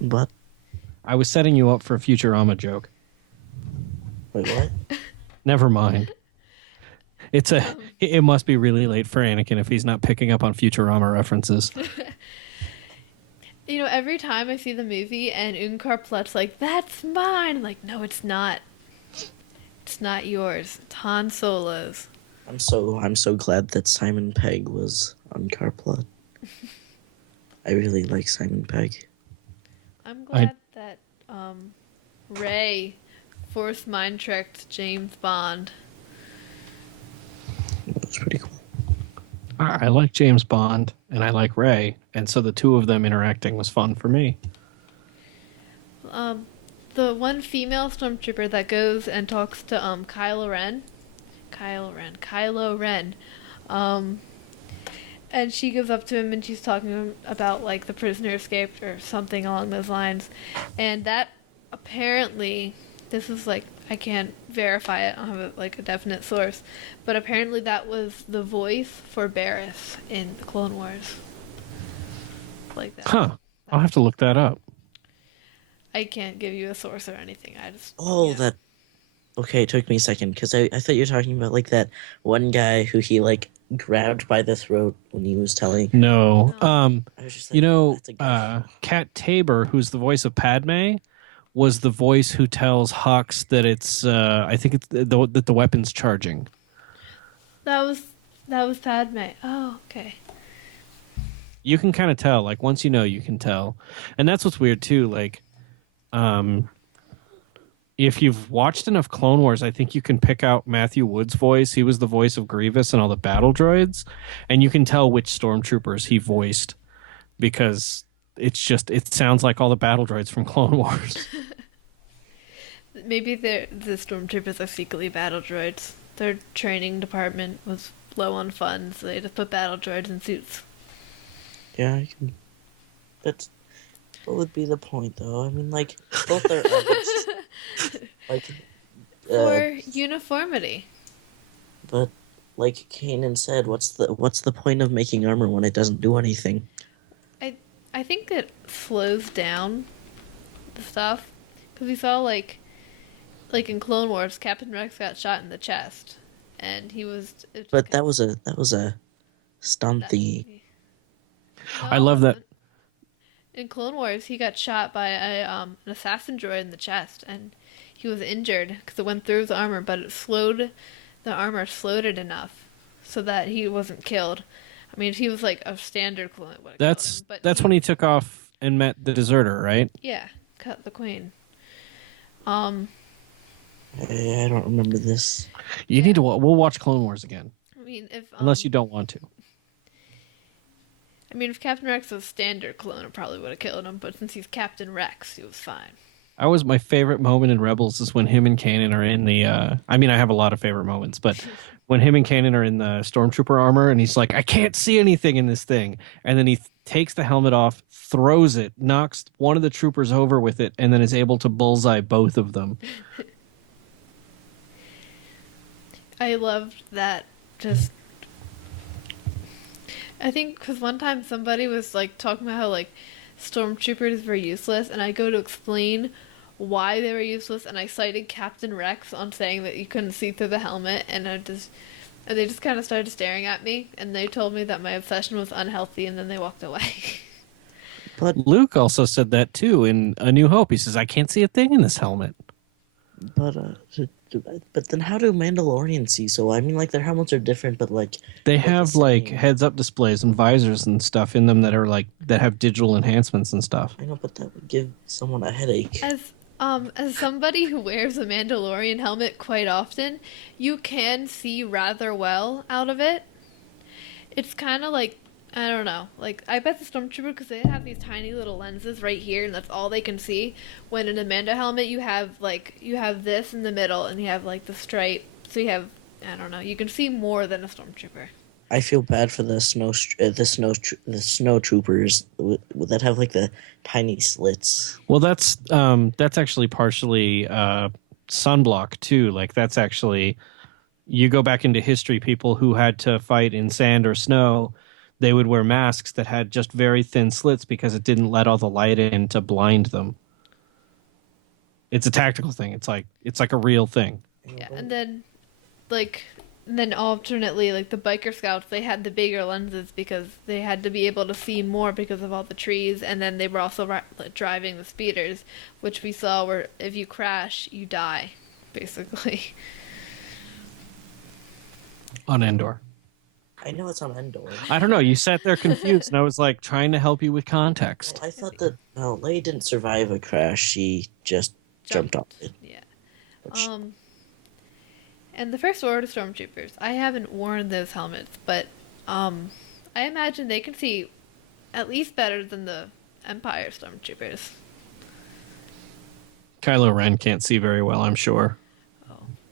But I was setting you up for a Futurama joke. wait, what? Never mind. It must be really late for Anakin if he's not picking up on Futurama references. You know, every time I see the movie and Unkar Plutt's like, "That's mine," I'm like, no, it's not. It's not yours. It's Han Solo's. I'm so glad that Simon Pegg was on Carplot. I really like Simon Pegg. I'm glad that Rey force mind tricked James Bond. That was pretty cool. I like James Bond and I like Rey, and so the two of them interacting was fun for me. The one female stormtrooper that goes and talks to Kylo Ren, and she goes up to him and she's talking to him about like the prisoner escaped or something along those lines, and that apparently, this is like, I can't verify it, I don't have a definite source, but apparently that was the voice for Barriss in the Clone Wars. Like that. Huh. I'll have to look that up. I can't give you a source or anything. I just That. Okay, it took me a second because I thought you were talking about like that one guy who he like grabbed by the throat when he was telling. No. No. I was just like, that's a guy. Kat Tabor, who's the voice of Padme, was the voice who tells Hux that it's I think it's that the weapon's charging. That was Padme. Oh, okay. You can kind of tell, like once you know, you can tell. And that's what's weird too, like if you've watched enough Clone Wars, I think you can pick out Matthew Wood's voice. He was the voice of Grievous and all the battle droids, and you can tell which stormtroopers he voiced because it sounds like all the battle droids from Clone Wars. Maybe the stormtroopers are secretly battle droids. Their training department was low on funds, so they just put battle droids in suits. Yeah, I can. That's what would be the point, though? I mean, like both are armors. Like, For uniformity. but like Kanan said, what's the point of making armor when it doesn't do anything? I think it slows down the stuff, because we saw like in Clone Wars, Captain Rex got shot in the chest, and he was. But that was a stunt thingy. I love that. In Clone Wars, he got shot by an assassin droid in the chest, and he was injured because it went through his armor, but the armor slowed it enough so that he wasn't killed. I mean, if he was like a standard clone, it would have killed him, but that's when he took off and met the deserter, right? Yeah, cut the queen. I don't remember this. You need to. We'll watch Clone Wars again, I mean, unless you don't want to. I mean, if Captain Rex was a standard clone, it probably would have killed him. But since he's Captain Rex, he was fine. My favorite moment in Rebels is when him and Kanan are in the. I mean, I have a lot of favorite moments, but when him and Kanan are in the stormtrooper armor, and he's like, "I can't see anything in this thing," and then he takes the helmet off, throws it, knocks one of the troopers over with it, and then is able to bullseye both of them. I loved that. Just, I think because one time somebody was like talking about how like stormtroopers were useless, and I go to explain why they were useless, and I cited Captain Rex on saying that you couldn't see through the helmet, and And they just kind of started staring at me, and they told me that my obsession was unhealthy, and then they walked away. But Luke also said that too in A New Hope. He says, "I can't see a thing in this helmet." but then how do Mandalorians see? So I mean, like their helmets are different, but like They they're the have like same. heads-up displays and visors and stuff in them that are like that have digital enhancements and stuff. I know, but that would give someone a headache. As somebody who wears a Mandalorian helmet quite often, you can see rather well out of it. It's kind of like, I don't know, like I bet the stormtrooper, because they have these tiny little lenses right here, and that's all they can see. When in a Mando helmet, you have this in the middle, and you have like the stripe, so you have, I don't know, you can see more than a stormtrooper. I feel bad for the snow troopers that have like the tiny slits. Well, that's actually partially sunblock too. Like that's actually you go back into history, people who had to fight in sand or snow, they would wear masks that had just very thin slits because it didn't let all the light in to blind them. It's a tactical thing. It's like a real thing. Yeah, like, and then alternately, like the biker scouts, they had the bigger lenses because they had to be able to see more because of all the trees, and then they were also driving the speeders, which we saw where if you crash, you die, basically. On Endor. I know it's on Endor. I don't know. You sat there confused, and I was like trying to help you with context. I thought that no, Leia didn't survive a crash. She just jumped off it. Yeah. Which, And the First Order stormtroopers, I haven't worn those helmets, but I imagine they can see at least better than the Empire stormtroopers. Kylo Ren can't see very well, I'm sure.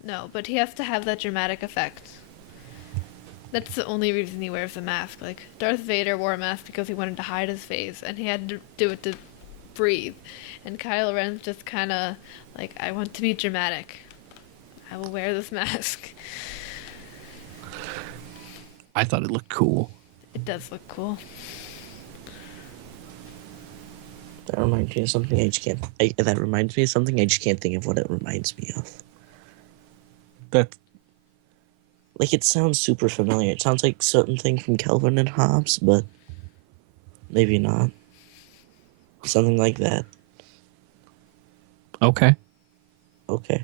No, but he has to have that dramatic effect. That's the only reason he wears a mask. Like, Darth Vader wore a mask because he wanted to hide his face, and he had to do it to breathe. And Kylo Ren's just kind of like, I want to be dramatic. I will wear this mask. I thought it looked cool. It does look cool. that reminds me of something I just can't. That reminds me of something I just can't think of what it reminds me of. That Like it sounds super familiar. It sounds like something from Calvin and Hobbes, but maybe not. Something like that. okay. Okay.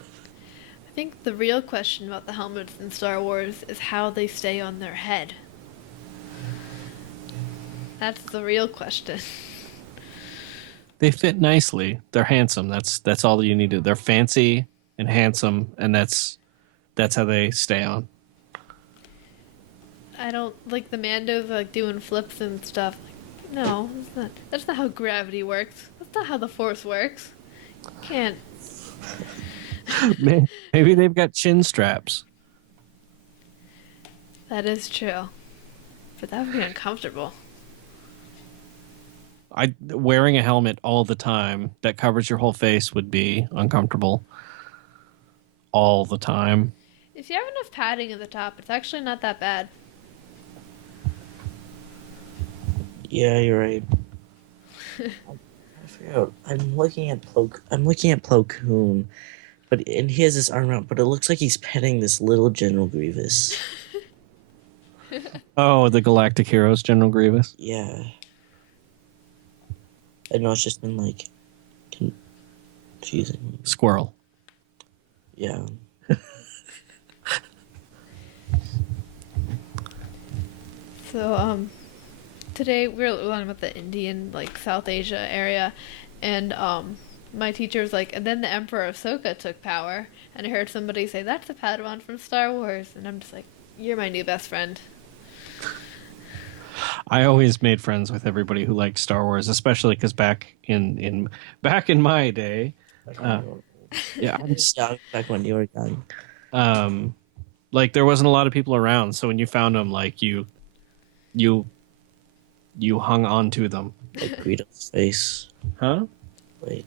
I think the real question about the helmets in Star Wars is how they stay on their head. That's the real question. They fit nicely. They're handsome. That's all you need to. They're fancy and handsome, and that's how they stay on. I don't like the Mandos like doing flips and stuff. Like, no, that's not how gravity works. That's not how the Force works. You can't. Maybe they've got chin straps. That is true, but that would be uncomfortable. Wearing a helmet all the time that covers your whole face would be uncomfortable. All the time. If you have enough padding at the top, it's actually not that bad. Yeah, you're right. I forgot. I'm looking at Plo Koon, and he has this arm out, but it looks like he's petting this little General Grievous. Oh, the Galactic Heroes, General Grievous. Yeah. I know it's just been like confusing. Squirrel. Yeah. So, today we were learning about the Indian, like, South Asia area, and, my teacher was like, and then the Emperor Ahsoka took power, and I heard somebody say, that's a Padawan from Star Wars, and I'm just like, you're my new best friend. I always made friends with everybody who liked Star Wars, especially because back in my day, yeah, Yeah, back when you were young. like there wasn't a lot of people around, so when you found them, like you hung on to them. Like Greedo's face. Huh? Wait.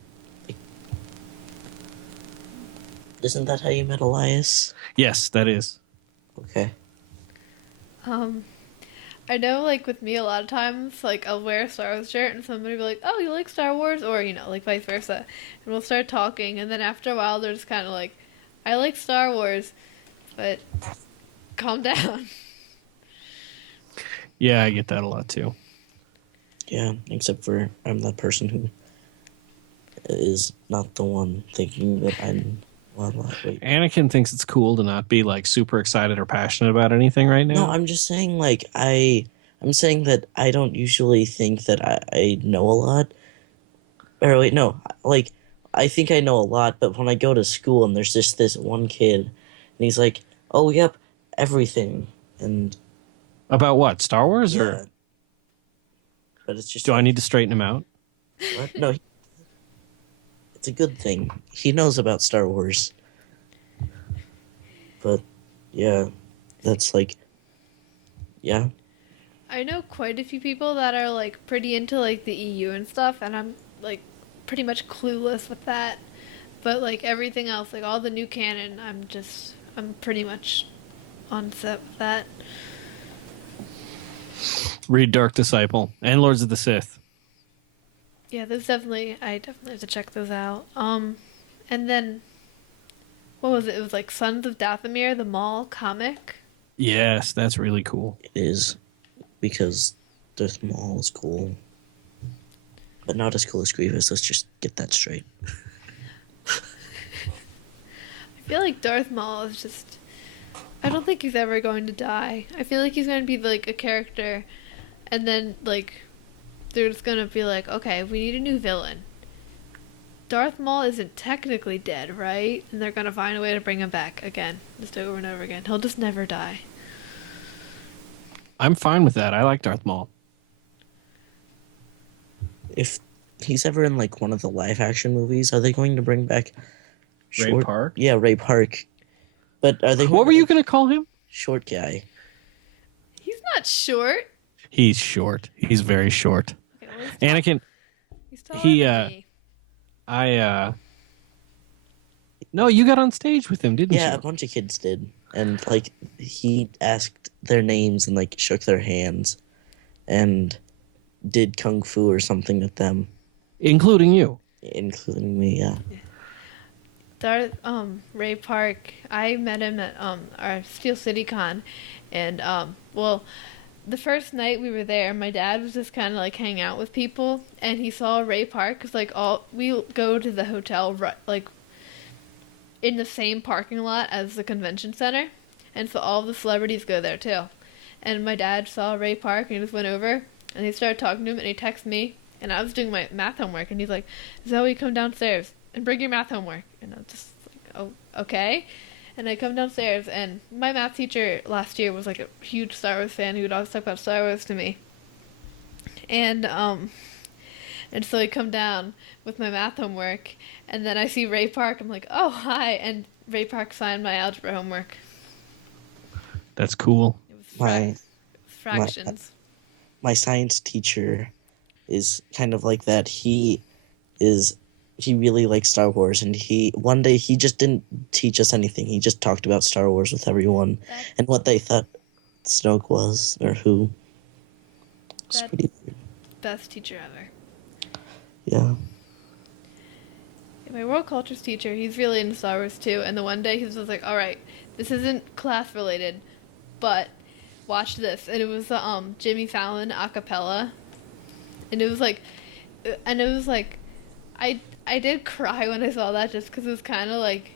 Isn't that how you met Elias? Yes, that is. Okay. I know, like, with me, a lot of times, like, I'll wear a Star Wars shirt, and somebody will be like, oh, you like Star Wars? Or, you know, like, vice versa. And we'll start talking, and then after a while, they're just kind of like, I like Star Wars, but calm down. Yeah, I get that a lot too. Yeah, except for I'm that person who is not the one thinking that I'm. Well, wait. Anakin thinks it's cool to not be like super excited or passionate about anything right No, now. I'm just saying like I'm saying that I don't usually think that I know a lot. Or wait, no, like I think I know a lot, but when I go to school and there's just this one kid, and he's like, "Oh, yep, everything," and About what? Star Wars yeah, or but it's just do I like, need to straighten him out? what? No, it's a good thing. He knows about Star Wars, but yeah, that's like, yeah, I know quite a few people that are like pretty into like the EU and stuff, and I'm like pretty much clueless with that. But like everything else, like all the new canon, I'm pretty much on set with that. Read Dark Disciple and Lords of the Sith. Yeah, I definitely have to check those out. And then what was it? It was like Sons of Dathomir, the mall comic. Yes, that's really cool. it is because Darth Maul is cool, but not as cool as Grievous. Let's just get that straight. I feel like Darth Maul is just. I don't think he's ever going to die. I feel like he's going to be like a character, and then like they're just going to be like, okay, we need a new villain. Darth Maul isn't technically dead, right? And they're going to find a way to bring him back again, just over and over again. He'll just never die. I'm fine with that. I like Darth Maul. If he's ever in like one of the live action movies, are they going to bring back Ray Park? Yeah, Ray Park. But are they? What were you going to call him? Short guy. He's not short. He's short. He's very short. Okay, well, Anakin, he's taller he, than me. no, you got on stage with him, didn't Yeah, a you? bunch of kids did, and like he asked their names and like shook their hands, and did kung fu or something with them, Including you. including me. Yeah. Ray Park, I met him at our Steel City Con, and well, the first night we were there, my dad was just kind of like hanging out with people, and he saw Ray Park because like we go to the hotel like in the same parking lot as the convention center, and so all the celebrities go there too. And my dad saw Ray Park and he just went over and he started talking to him and he texted me, and I was doing my math homework and he's like, "Zoe, come downstairs and bring your math homework." And I was just like, "Oh, okay." And I come downstairs, and my math teacher last year was like a huge Star Wars fan who would always talk about Star Wars to me. And so I come down with my math homework, and then I see Ray Park. I'm like, "Oh, hi!" And Ray Park signed my algebra homework. That's cool. It was My fractions. my science teacher is kind of like that. He really likes Star Wars, and one day he just didn't teach us anything. He just talked about Star Wars with everyone and what they thought Snoke was or who. It's That's pretty weird. best teacher ever. Yeah. My world cultures teacher, he's really into Star Wars too. And the one day he was just like, "All right, this isn't class related, but watch this." And it was the Jimmy Fallon a cappella, and it was like, I did cry when I saw that just because it was kind of like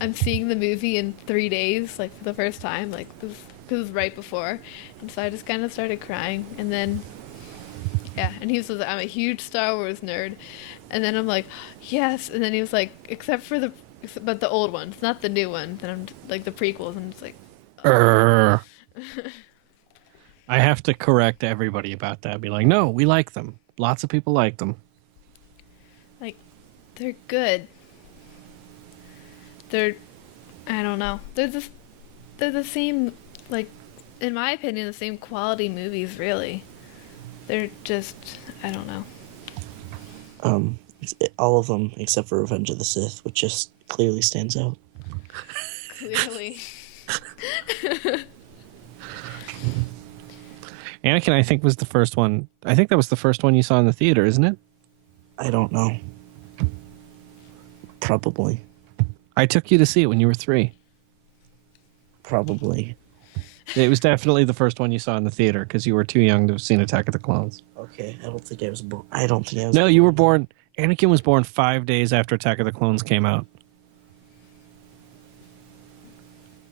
I'm seeing the movie in 3 days, like for the first time, like because it was right before, and so I just kind of started crying, and then yeah, and he was like, "I'm a huge Star Wars nerd," and then I'm like, "Yes," and then he was like, but the old ones, not the new ones, and I'm like the prequels, and it's like, I have to correct everybody about that. Be like, no, we like them. Lots of people like them. like they're good. I don't know. They're the same, like, in my opinion, the same quality movies, really. They're just, I don't know. All of them except for Revenge of the Sith, which just clearly stands out. Clearly. Anakin, I think, was the first one. I think that was the first one you saw in the theater, isn't it? I don't know. Probably. I took you to see it when you were 3. Probably. It was definitely the first one you saw in the theater because you were too young to have seen Attack of the Clones. Okay, I don't think I was born. I don't think I was. No, you were born. Anakin was born 5 days after Attack of the Clones came out.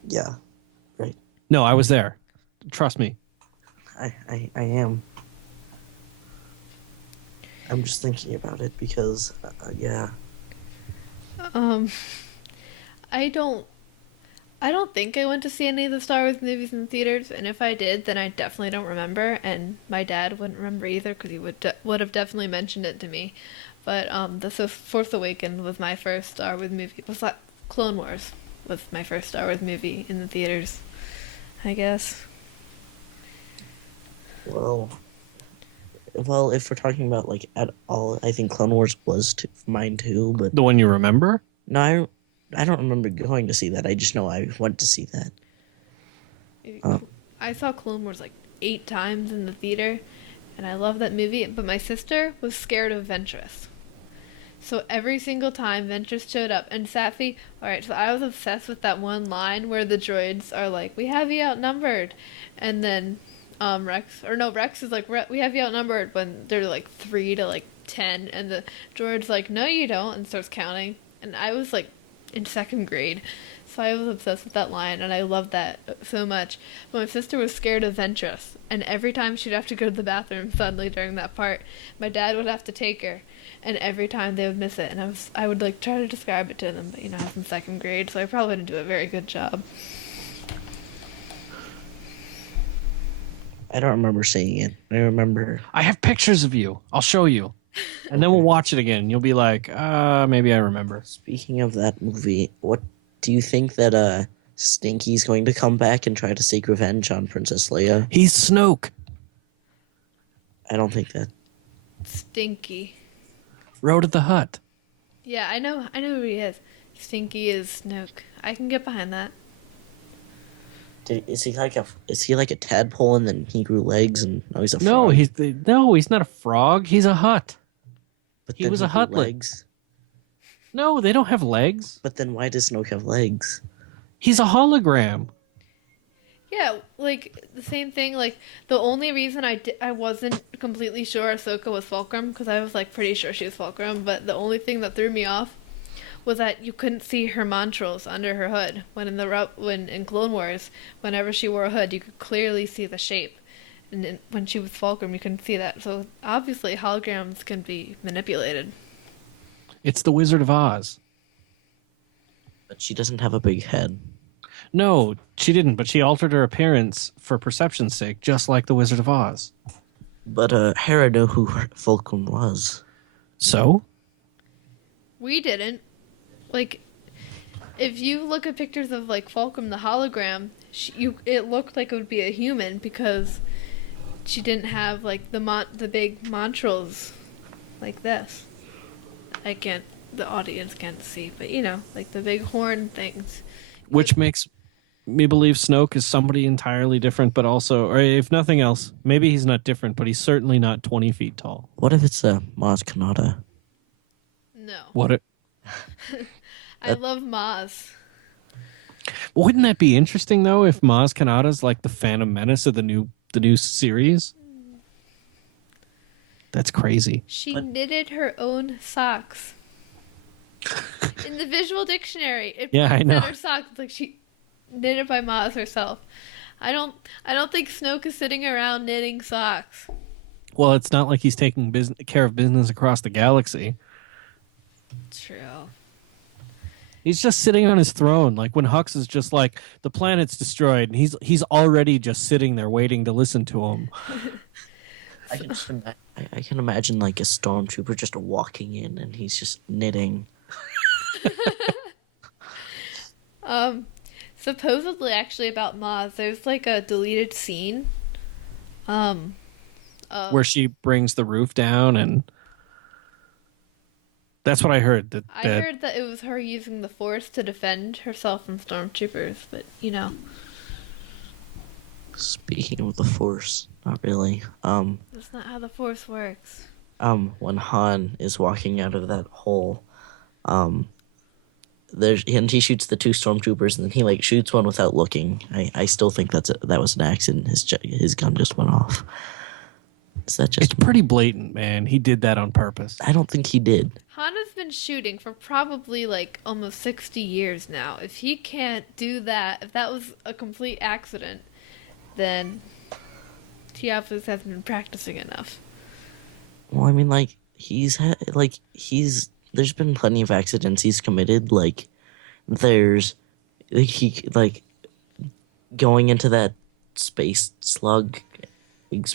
Yeah, right. No, I was there. Trust me. I am. I'm just thinking about it because, yeah. I don't think I went to see any of the Star Wars movies in the theaters, and if I did, then I definitely don't remember, and my dad wouldn't remember either because he would have definitely mentioned it to me. But the Force Awakens was my first Star Wars movie. Was that Clone Wars was my first Star Wars movie in the theaters, I guess. Well, if we're talking about like at all, I think Clone Wars was mine too. But The one you remember? no, I don't remember going to see that. I just know I went to see that. I saw Clone Wars like 8 times in the theater, and I love that movie. But my sister was scared of Ventress. So every single time Ventress showed up, and Safi, alright, so I was obsessed with that one line where the droids are like, "We have you outnumbered," and then Rex is like, "We have you outnumbered," when they're like 3 to like 10, and the droid's like, "No, you don't," and starts counting. And I was like in 2nd grade, so I was obsessed with that line, and I loved that so much. But my sister was scared of Ventress, and every time she'd have to go to the bathroom suddenly during that part, my dad would have to take her. And every time they would miss it, and I would like try to describe it to them, but I was in 2nd grade, so I probably didn't do a very good job. I don't remember seeing it. I remember. I have pictures of you. I'll show you. And then we'll watch it again. You'll be like, maybe I remember. Speaking of that movie, what do you think that Stinky's going to come back and try to seek revenge on Princess Leia? He's Snoke. I don't think that. Stinky. Road at the Hut. Yeah, I know who he is. Stinky is Snoke. I can get behind that. Is he like a tadpole and then he grew legs and now he's a frog? No, he's not a frog. He's a hut. But he then was a grew hutlet. legs. No, they don't have legs. But then why does Snoke have legs? He's a hologram. Yeah, like the same thing. Like the only reason I wasn't completely sure Ahsoka was Fulcrum, because I was like pretty sure she was Fulcrum, but the only thing that threw me off was that you couldn't see her montrals under her hood. When in Clone Wars, whenever she wore a hood, you could clearly see the shape, and when she was Fulcrum, you couldn't see that. So obviously, holograms can be manipulated. It's the Wizard of Oz. But she doesn't have a big head. No, she didn't, but she altered her appearance for perception's sake, just like the Wizard of Oz. But Hera knew who Fulcrum was. So? We didn't. Like, if you look at pictures of like Fulcrum the hologram, it looked like it would be a human because she didn't have like the big montrals like this. The audience can't see, but like the big horn things. Which makes me believe Snoke is somebody entirely different, but also, or if nothing else, maybe he's not different, but he's certainly not 20 feet tall. What if it's Maz Kanata? No. I love Maz. Wouldn't that be interesting though if Maz Kanata's like the Phantom Menace of the new series? That's crazy. She knitted her own socks. In the visual dictionary, it Yeah, I know. her socks. It's like she knitted by Maz herself. I don't think Snoke is sitting around knitting socks. Well, it's not like he's taking care of business across the galaxy. True. He's just sitting on his throne, like when Hux is just like the planet's destroyed, and he's already just sitting there waiting to listen to him. I can imagine like a stormtrooper just walking in and he's just knitting. Supposedly, actually, about Maz, there's like a deleted scene. Where she brings the roof down, and that's what I heard. I heard that it was her using the Force to defend herself from stormtroopers, but Speaking of the Force, not really. that's not how the Force works. When Han is walking out of that hole, and he shoots the two stormtroopers, and then he like shoots one without looking. I still think that was an accident. His gun just went off. Is that just? It's pretty blatant, man. He did that on purpose. I don't think he did. Han has been shooting for probably like almost 60 years now. If he can't do that, if that was a complete accident, then he obviously hasn't been practicing enough. Well, I mean, like there's been plenty of accidents he's committed. Like there's he like going into that space slug's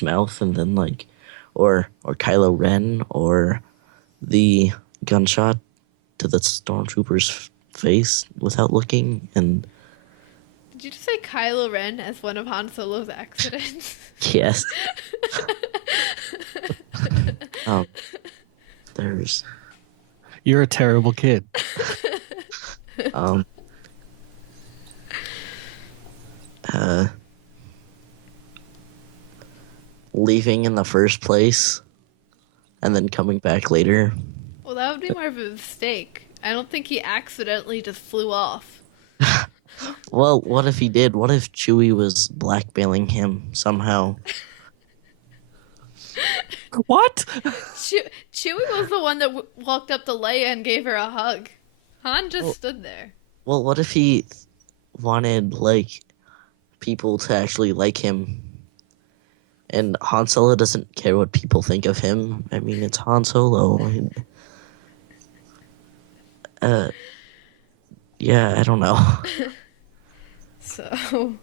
mouth, and then like or Kylo Ren, or the gunshot to the stormtrooper's face without looking. And Did you just say Kylo Ren as one of Han Solo's accidents? yes. There's You're a terrible kid. um leaving in the first place and then coming back later. Well, that would be more of a mistake. I don't think he accidentally just flew off. Well, what if he did? What if Chewie was blackmailing him somehow? What? Chewie was the one that walked up to Leia and gave her a hug. Han just stood there. Well, what if he wanted like people to actually like him? And Han Solo doesn't care what people think of him. I mean, it's Han Solo. Yeah, I don't know. So,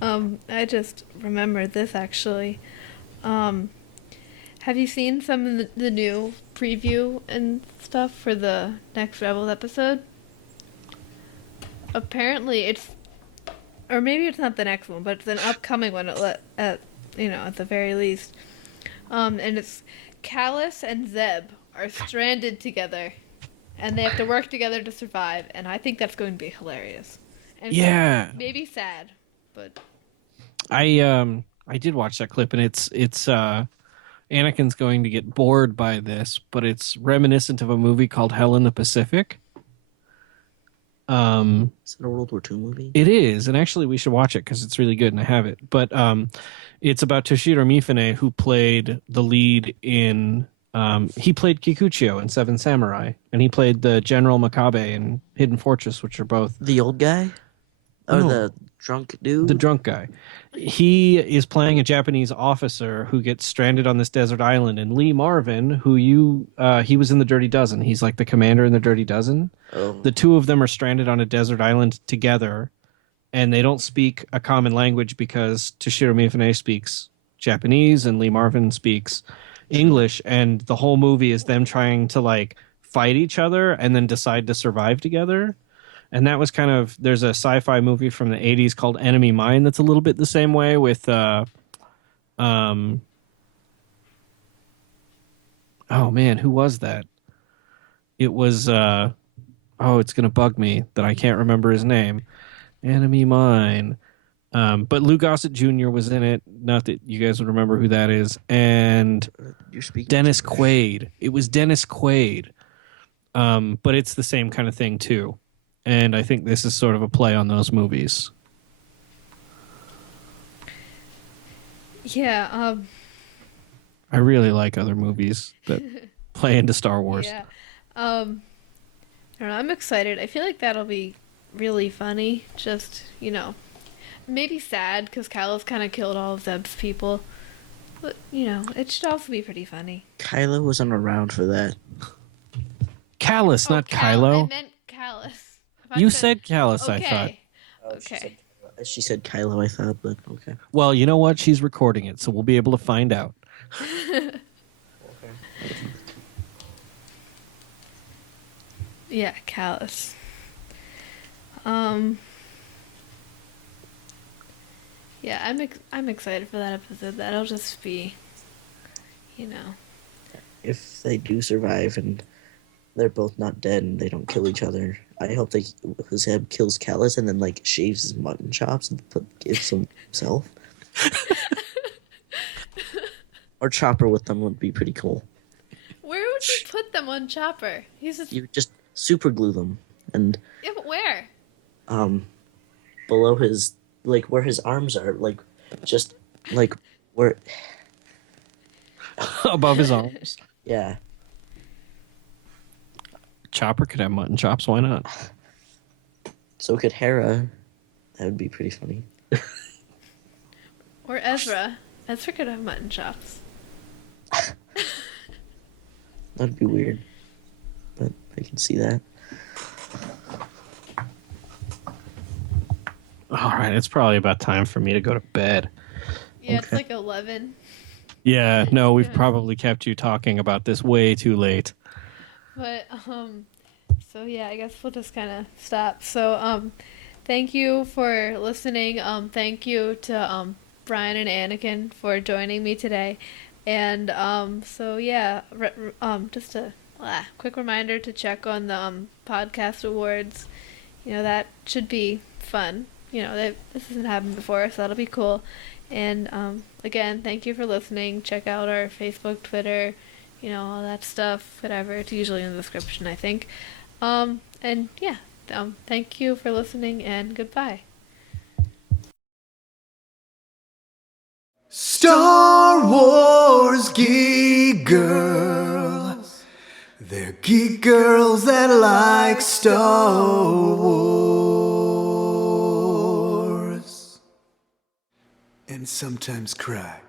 I just remembered this actually. Have you seen some of the new preview and stuff for the next Rebels episode? Apparently it's, or maybe it's not the next one, but it's an upcoming one at the very least. And it's Callus and Zeb are stranded together, and they have to work together to survive, and I think that's going to be hilarious. And Yeah. maybe sad, but I did watch that clip, and it's Anakin's going to get bored by this, but it's reminiscent of a movie called Hell in the Pacific. Is it a World War II movie? It is, and actually we should watch it because it's really good, and I have it. But it's about Toshiro Mifune, who played the lead in. He played Kikuchio in Seven Samurai, and he played the General Makabe in Hidden Fortress, which are both The old guy? Or No. the drunk dude? the drunk guy. He is playing a Japanese officer who gets stranded on this desert island, and Lee Marvin, who he was in the Dirty Dozen. He's like the commander in the Dirty Dozen. Oh. The two of them are stranded on a desert island together, and they don't speak a common language because Toshiro Mifune speaks Japanese and Lee Marvin speaks English, and the whole movie is them trying to like fight each other and then decide to survive together. And that was kind of, there's a sci-fi movie from the 80s called Enemy Mine that's a little bit the same way with oh man, who was that? It was it's gonna bug me that I can't remember his name. Enemy Mine. But Lou Gossett Jr. was in it. Not that you guys would remember who that is. And You're speaking Dennis gibberish. Quaid. It was Dennis Quaid. But it's the same kind of thing too. And I think this is sort of a play on those movies. yeah, I really like other movies that play into Star Wars. yeah. I don't know. I'm excited. I feel like that'll be really funny. Just maybe sad because Callus kind of killed all of Zeb's people, but it should also be pretty funny. Kylo wasn't around for that. Callus, not I Kylo. meant Callus. You said Callus, I thought. Okay. Okay. She said Kylo, I thought, but okay. Well, you know what? She's recording it, so we'll be able to find out. Yeah, Callus. Yeah, I'm excited for that episode. That'll just be, If they do survive and they're both not dead and they don't kill each other, I hope Zeb kills Callus and then like shaves his mutton chops and gives them himself. Or Chopper with them would be pretty cool. Where would you put them on Chopper? He's just You just super glue them and Yeah, but where? below his, like where his arms are, like just like where, Above his arms. yeah. Chopper could have mutton chops. Why not? So could Hera. That would be pretty funny. Or Ezra. Ezra could have mutton chops. That'd be weird, but I can see that. All right, it's probably about time for me to go to bed. Yeah, it's Okay. like 11. Yeah, no, we've Yeah. probably kept you talking about this way too late. But so yeah, I guess we'll just kind of stop. So thank you for listening. Thank you to Brian and Anakin for joining me today. And so yeah, just a quick reminder to check on the podcast awards. You know, that should be fun. You know, this hasn't happened before, so that'll be cool. And again, thank you for listening. Check out our Facebook, Twitter, you know, all that stuff, whatever. It's usually in the description, I think. And yeah, thank you for listening, and goodbye. Star Wars geek girls. They're geek girls that like Star Wars. And sometimes cry.